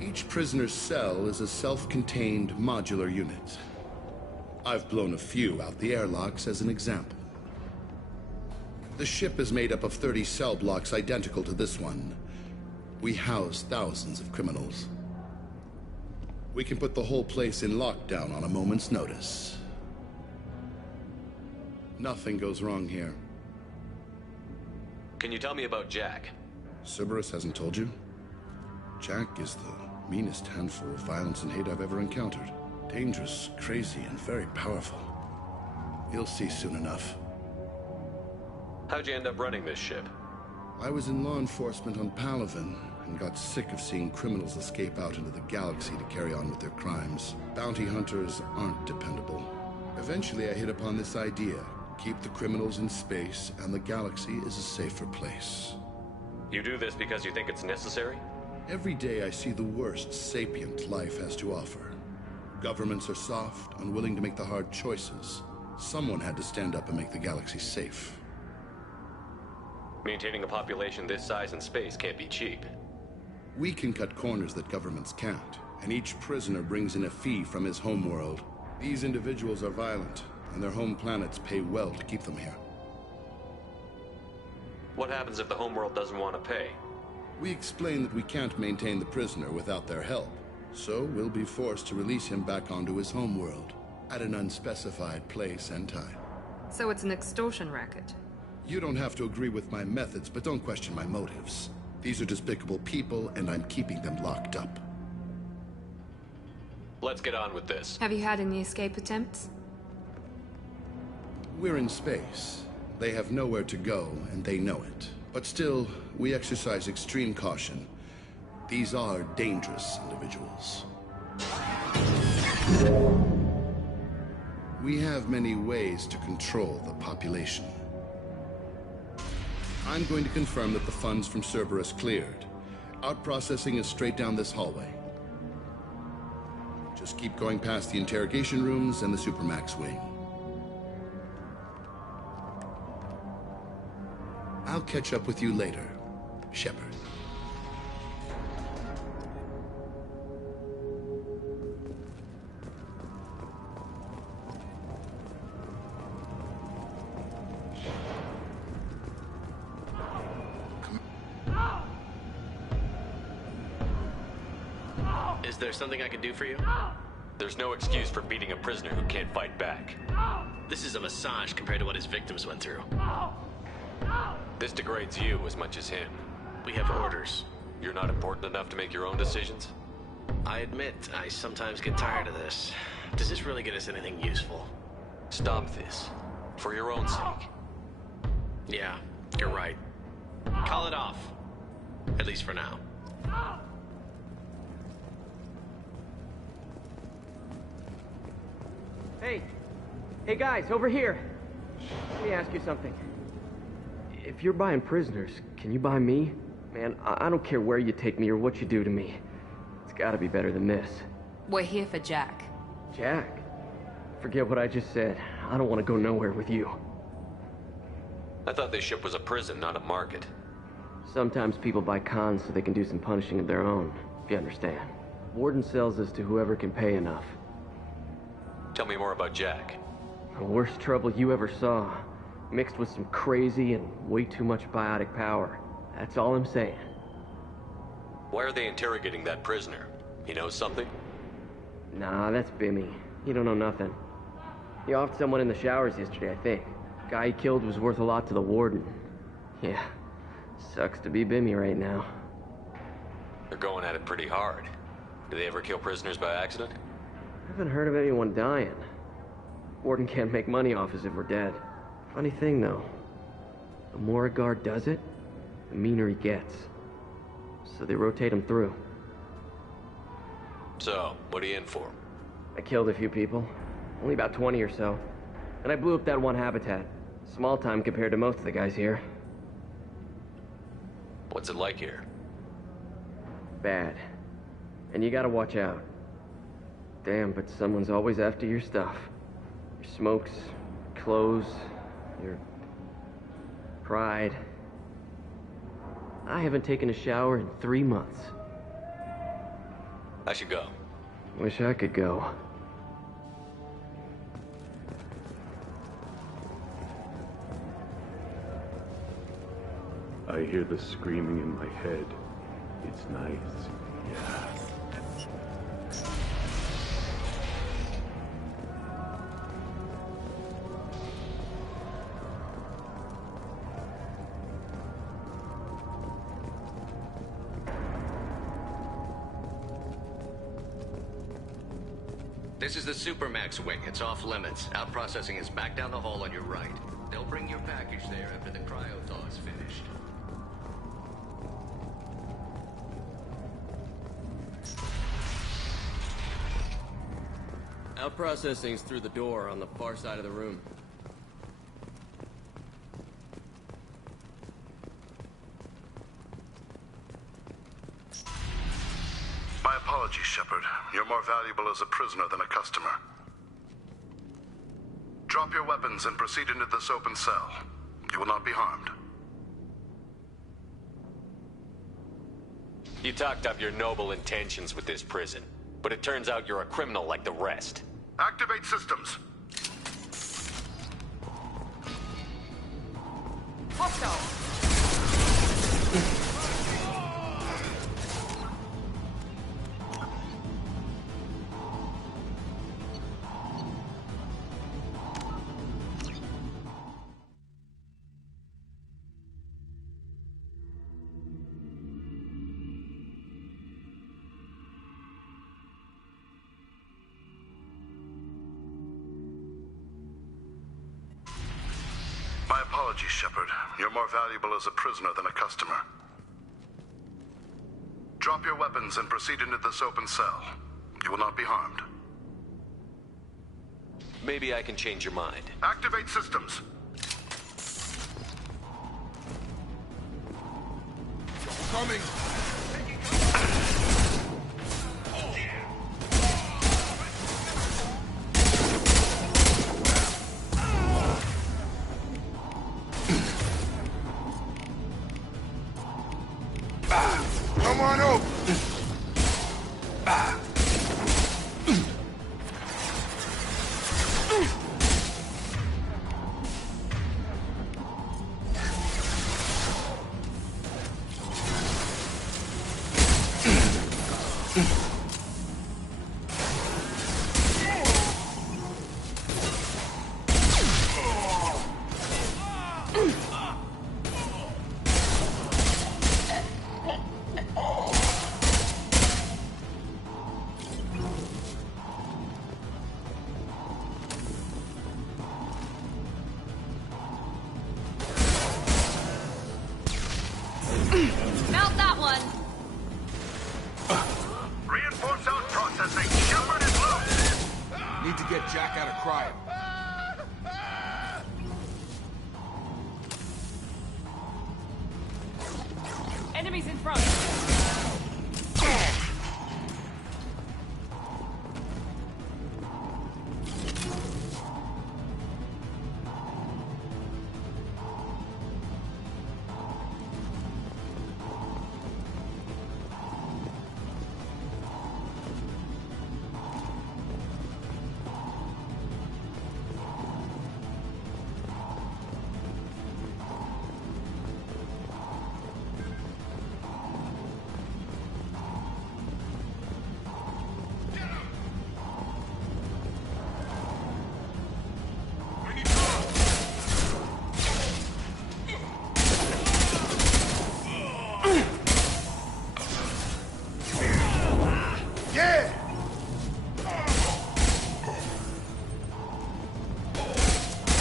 Each prisoner's cell is a self-contained modular unit. I've blown a few out the airlocks as an example. The ship is made up of 30 cell blocks identical to this one. We house thousands of criminals. We can put the whole place in lockdown on a moment's notice. Nothing goes wrong here. Can you tell me about Jack? Cerberus hasn't told you? Jack is the meanest handful of violence and hate I've ever encountered. Dangerous, crazy, and very powerful. You'll see soon enough. How'd you end up running this ship? I was in law enforcement on Palaven, and got sick of seeing criminals escape out into the galaxy to carry on with their crimes. Bounty hunters aren't dependable. Eventually I hit upon this idea. Keep the criminals in space, and the galaxy is a safer place. You do this because you think it's necessary? Every day I see the worst sapient life has to offer. Governments are soft, unwilling to make the hard choices. Someone had to stand up and make the galaxy safe. Maintaining a population this size in space can't be cheap. We can cut corners that governments can't, and each prisoner brings in a fee from his homeworld. These individuals are violent, and their home planets pay well to keep them here. What happens if the homeworld doesn't want to pay? We explain that we can't maintain the prisoner without their help, so we'll be forced to release him back onto his homeworld, at an unspecified place and time. So it's an extortion racket. You don't have to agree with my methods, but don't question my motives. These are despicable people, and I'm keeping them locked up. Let's get on with this. Have you had any escape attempts? We're in space. They have nowhere to go, and they know it. But still, we exercise extreme caution. These are dangerous individuals. We have many ways to control the population. I'm going to confirm that the funds from Cerberus cleared. Out-processing is straight down this hallway. Just keep going past the interrogation rooms and the Supermax wing. I'll catch up with you later, Shepard. Is there something I can do for you? There's no excuse for beating a prisoner who can't fight back. This is a massage compared to what his victims went through. This degrades you as much as him. We have orders. You're not important enough to make your own decisions? I admit, I sometimes get tired of this. Does this really get us anything useful? Stop this. For your own sake. Yeah, you're right. Call it off. At least for now. Hey! Hey guys, over here! Let me ask you something. If you're buying prisoners, can you buy me? Man, I don't care where you take me or what you do to me. It's gotta be better than this. We're here for Jack. Jack? Forget what I just said. I don't want to go nowhere with you. I thought this ship was a prison, not a market. Sometimes people buy cons so they can do some punishing of their own, if you understand. Warden sells us to whoever can pay enough. Tell me more about Jack. The worst trouble you ever saw. Mixed with some crazy and way too much biotic power. That's all I'm saying. Why are they interrogating that prisoner? He knows something? Nah, that's Bimmy. He don't know nothing. He offed someone in the showers yesterday, I think. Guy he killed was worth a lot to the Warden. Yeah, sucks to be Bimmy right now. They're going at it pretty hard. Do they ever kill prisoners by accident? I haven't heard of anyone dying. Warden can't make money off us if we're dead. Funny thing, though. The more a guard does it, the meaner he gets. So they rotate him through. So, what are you in for? I killed a few people. Only about 20 or so. And I blew up that one habitat. Small time compared to most of the guys here. What's it like here? Bad. And you gotta watch out. Damn, but someone's always after your stuff. Your smokes, clothes, your pride. I haven't taken a shower in 3 months. I should go. Wish I could go. I hear the screaming in my head. It's nice. Yeah. This is the Supermax wing. It's off limits. Out processing is back down the hall on your right. They'll bring your package there after the cryo-thaw is finished. Out processing's through the door on the far side of the room. My apologies. apologies, Shepard. You're more valuable as a prisoner than a customer. Drop your weapons and proceed into this open cell. You will not be harmed. You talked up your noble intentions with this prison, but it turns out you're a criminal like the rest. Activate systems. Hostile! My apologies, Shepard. You're more valuable as a prisoner than a customer. Drop your weapons and proceed into this open cell. You will not be harmed. Maybe I can change your mind. Activate systems. Coming! Come on over! Melt that one! Reinforce out processing. Shepard is loose. Need to get Jack out of cryo. Enemies in front!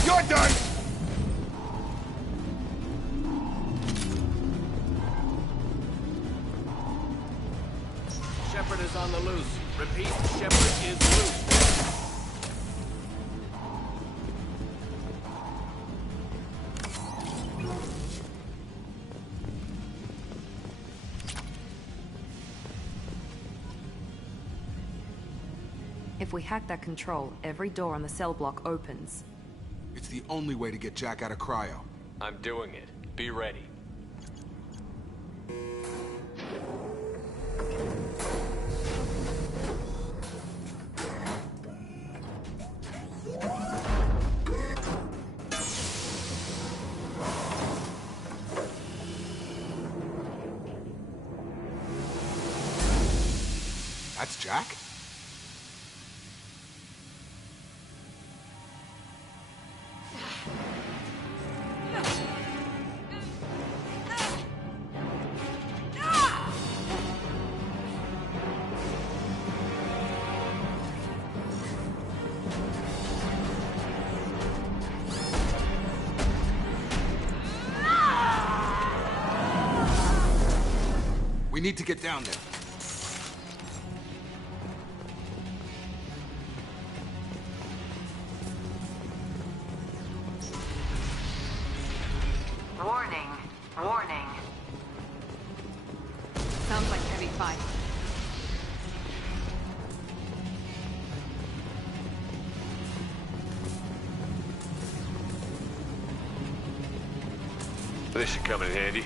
You're done! Shepard is on the loose. Repeat, Shepard is loose. If we hack that control, every door on the cell block opens. It's the only way to get Jack out of cryo. I'm doing it. Be ready. That's Jack? We need to get down there. Warning. Warning. Sounds like heavy fight. This should come in handy.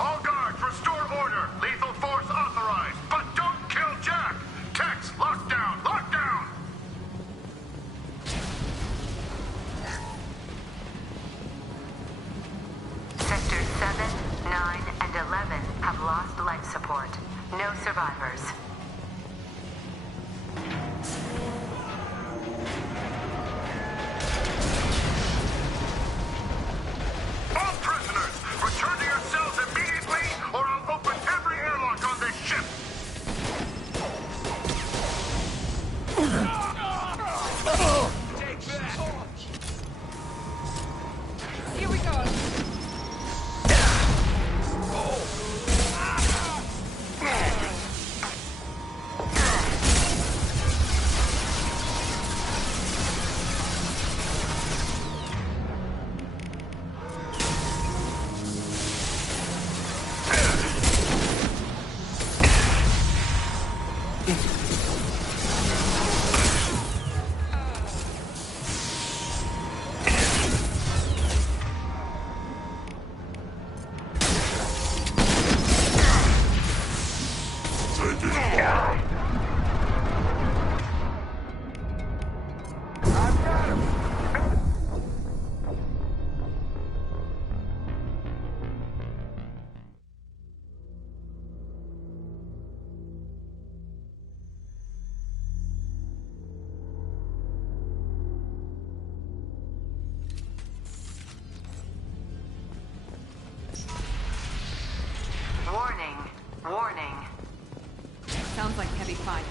All guards, restore order. Lethal force authorized, but don't kill Jack. Tex, lockdown, lockdown. Sectors 7, 9, and 11 have lost life support. No survivors. All prisoners, return to your cells immediately, or I'll open every airlock on this ship. Take that. Here we go. Warning. Warning. Sounds like heavy fire.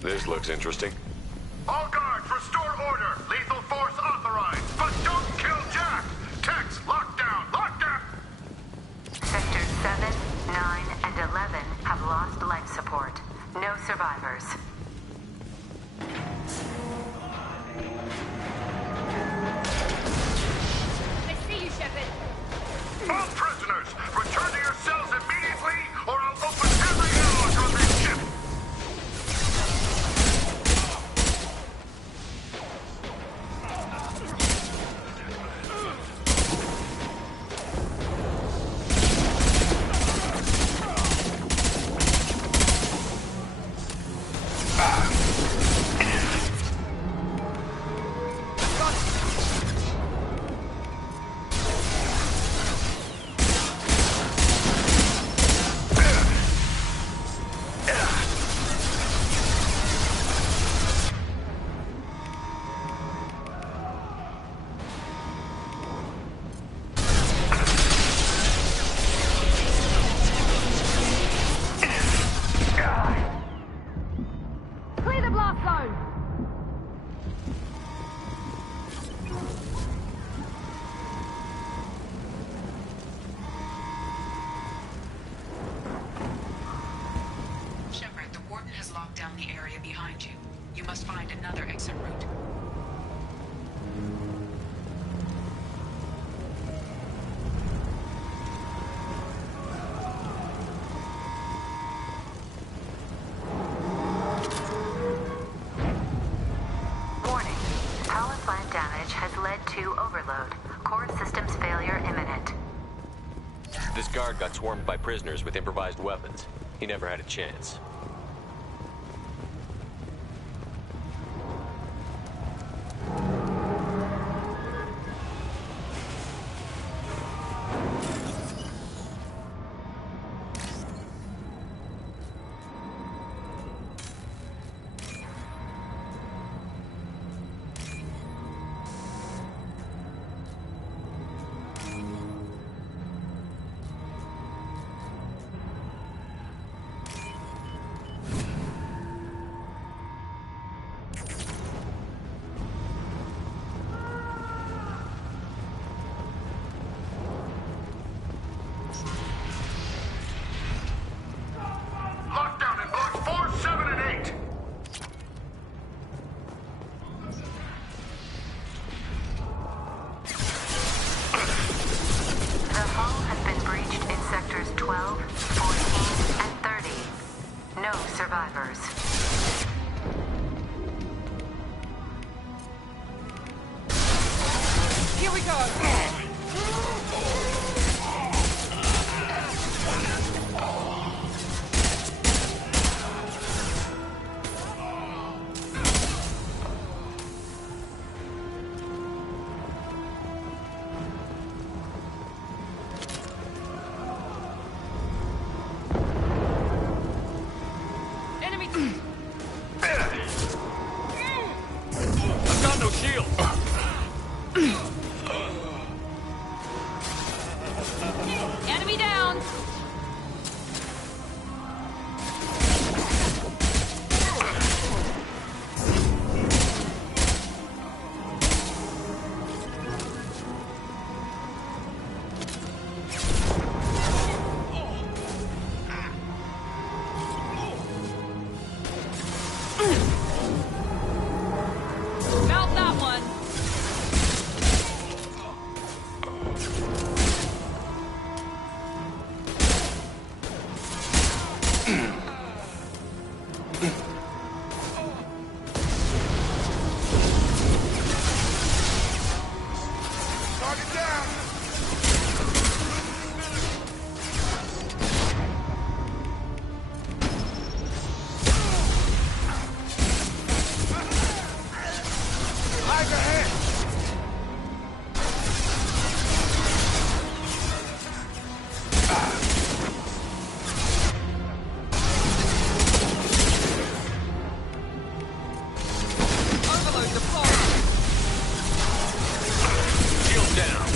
This looks interesting. All guards, restore order. Lethal force authorized, but don't kill Jack. Tex, lockdown, lockdown. Sectors 7, 9, and 11 have lost life support. No survivors. I see you, Shepard. All prisoners, return to your cells immediately, or I'll open every airlock on this ship. Clear the blast zone. Shepard, the Warden has locked down the area behind you. You must find another exit route. Warning. Power plant damage has led to overload. Core systems failure imminent. This guard got swarmed by prisoners with improvised weapons. He never had a chance. we go! Enemy! I've got no shield. Enemy down! Mount that one! Target down! Eyes ahead! Overload deployed! Shield down.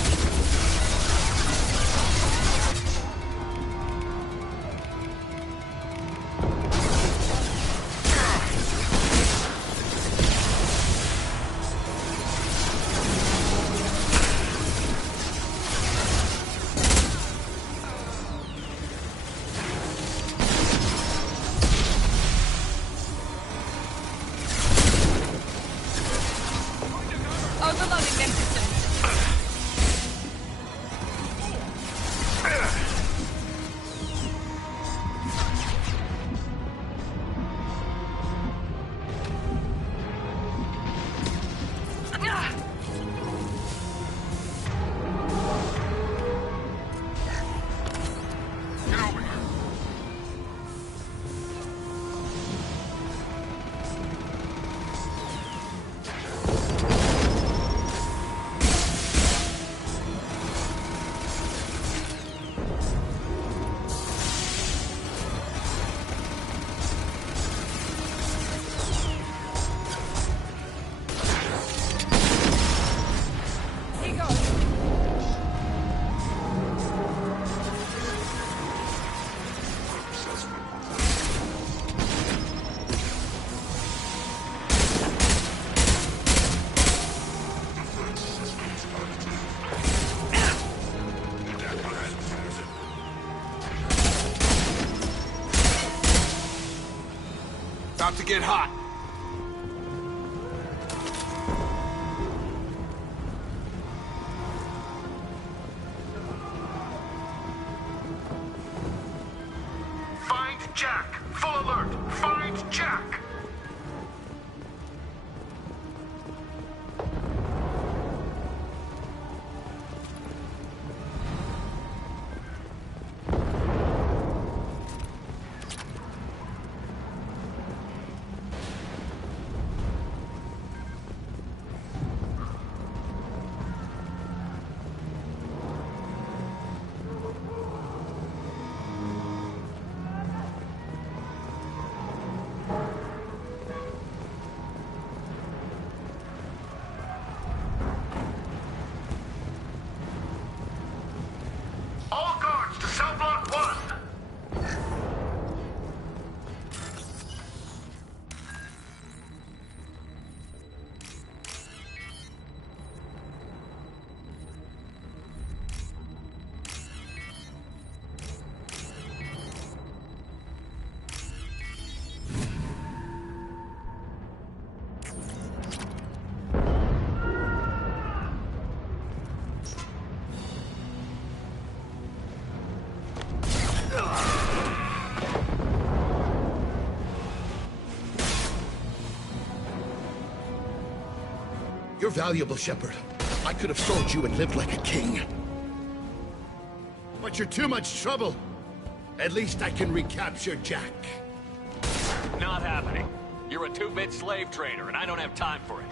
Overloading their systems. Get over here. Here goes. About to get hot. Find Jack. Full alert. Find Jack. All guards to cell block 1. You're valuable, Shepard. I could have sold you and lived like a king. But you're too much trouble. At least I can recapture Jack. Not happening. You're a two-bit slave trader, and I don't have time for it.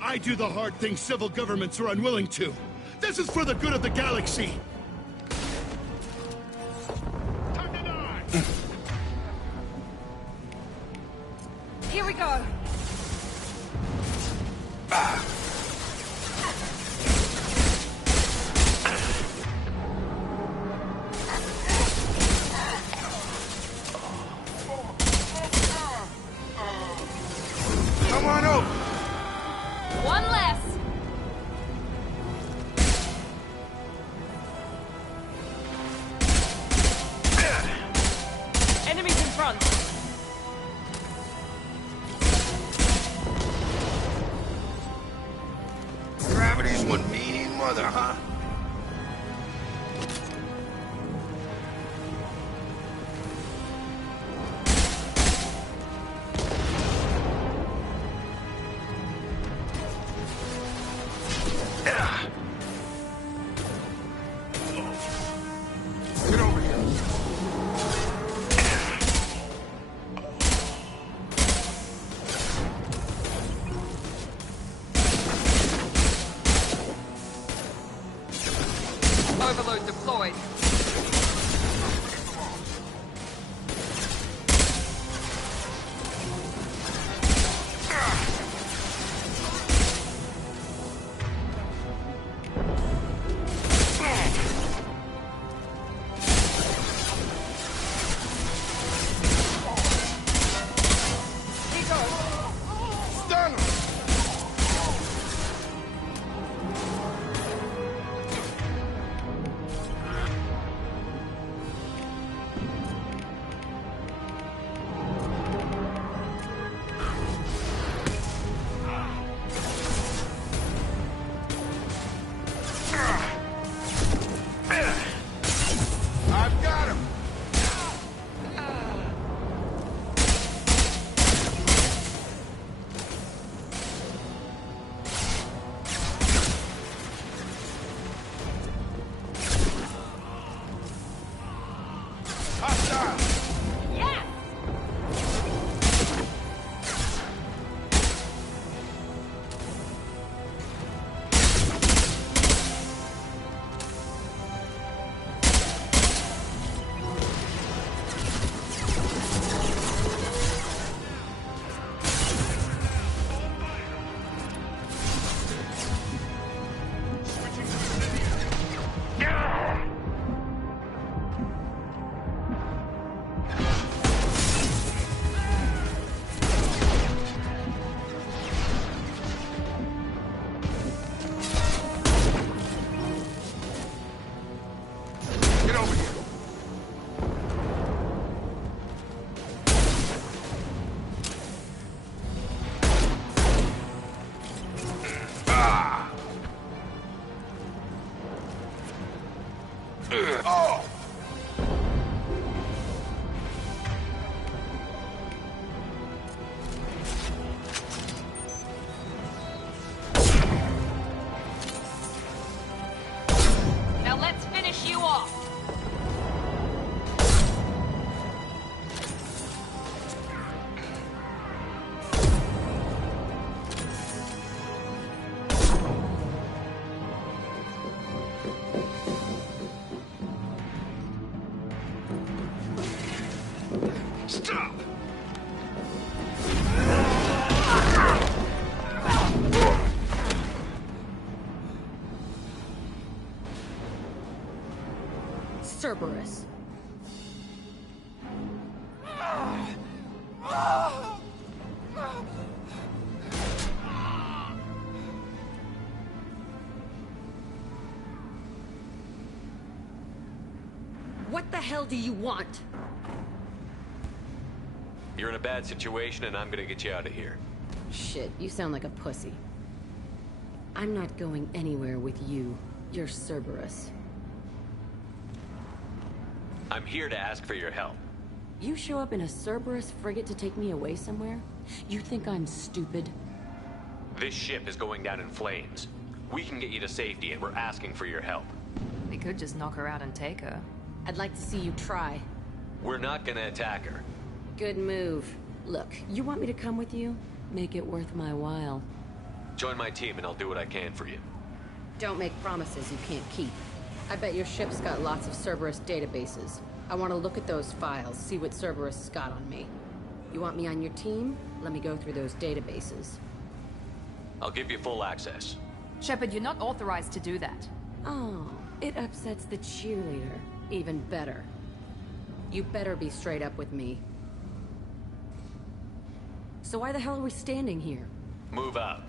I do the hard things civil governments are unwilling to. This is for the good of the galaxy. Time to die. Here we go. Come on over. One less. Enemies in front. Gravity's one mean mother, huh? Get over here. Overload deployed. Stun him. I've got him. Hostile. Yes! Get over here. Ah. Oh. Now let's finish you off. Stop. Cerberus. What the hell do you want? You're in a bad situation, and I'm gonna get you out of here. Shit, you sound like a pussy. I'm not going anywhere with you. You're Cerberus. I'm here to ask for your help. You show up in a Cerberus frigate to take me away somewhere? You think I'm stupid? This ship is going down in flames. We can get you to safety, and we're asking for your help. We could just knock her out and take her. I'd like to see you try. We're not gonna attack her. Good move. Look, you want me to come with you? Make it worth my while. Join my team, and I'll do what I can for you. Don't make promises you can't keep. I bet your ship's got lots of Cerberus databases. I want to look at those files, see what Cerberus got on me. You want me on your team? Let me go through those databases. I'll give you full access. Shepard, you're not authorized to do that. Oh, it upsets the cheerleader. Even better. You better be straight up with me. So why the hell are we standing here? Move out.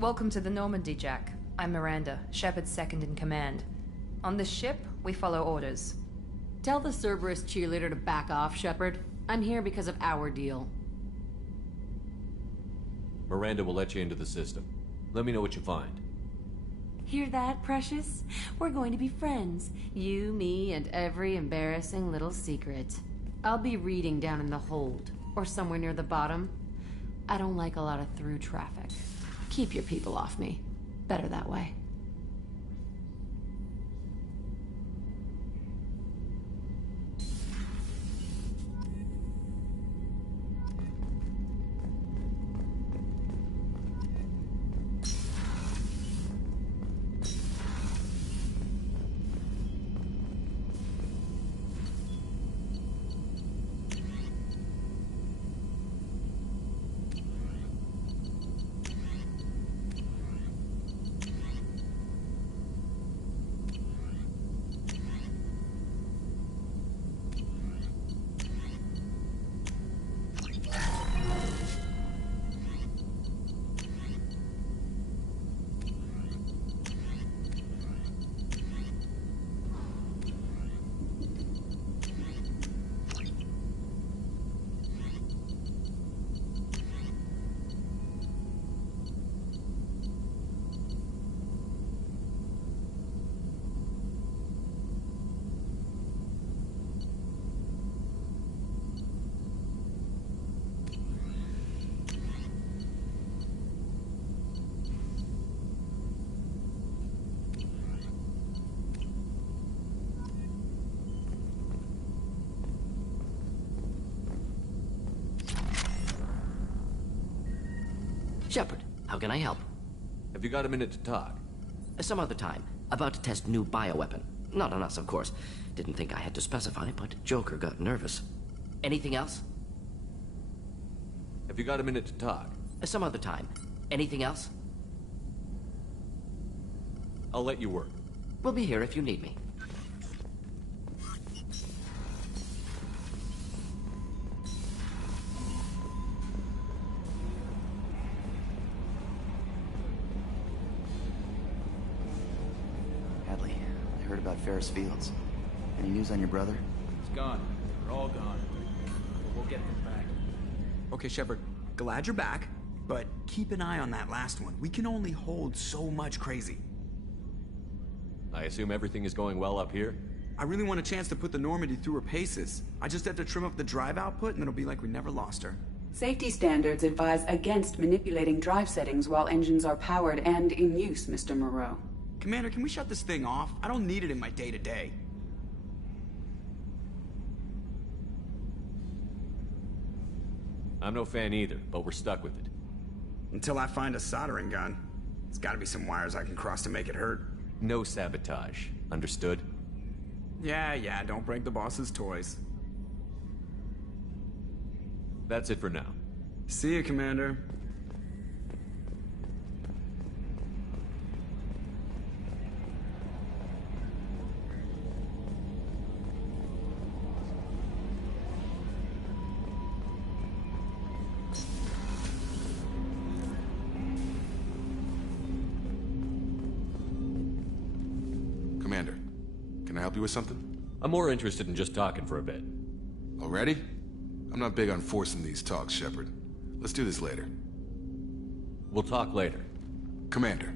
Welcome to the Normandy, Jack. I'm Miranda, Shepard's second in command. On this ship, we follow orders. Tell the Cerberus cheerleader to back off, Shepard. I'm here because of our deal. Miranda will let you into the system. Let me know what you find. Hear that, Precious? We're going to be friends. You, me, and every embarrassing little secret. I'll be reading down in the hold, or somewhere near the bottom. I don't like a lot of through traffic. Keep your people off me. Better that way. Shepard, how can I help? Have you got a minute to talk? Some other time. About to test new bioweapon. Not on us, of course. Didn't think I had to specify, but Joker got nervous. Anything else? Have you got a minute to talk? Some other time. Anything else? I'll let you work. We'll be here if you need me. Ferris Fields. Any news on your brother? He's gone. They're all gone. But we'll get them back. Okay, Shepard. Glad you're back, but keep an eye on that last one. We can only hold so much crazy. I assume everything is going well up here? I really want a chance to put the Normandy through her paces. I just have to trim up the drive output and it'll be like we never lost her. Safety standards advise against manipulating drive settings while engines are powered and in use, Mr. Moreau. Commander, can we shut this thing off? I don't need it in my day-to-day. I'm no fan either, but we're stuck with it. Until I find a soldering gun. There's gotta be some wires I can cross to make it hurt. No sabotage. Understood? Yeah, don't break the boss's toys. That's it for now. See you, Commander. help you with something? I'm more interested in just talking for a bit. Already? I'm not big on forcing these talks, Shepard. Let's do this later. We'll talk later. Commander.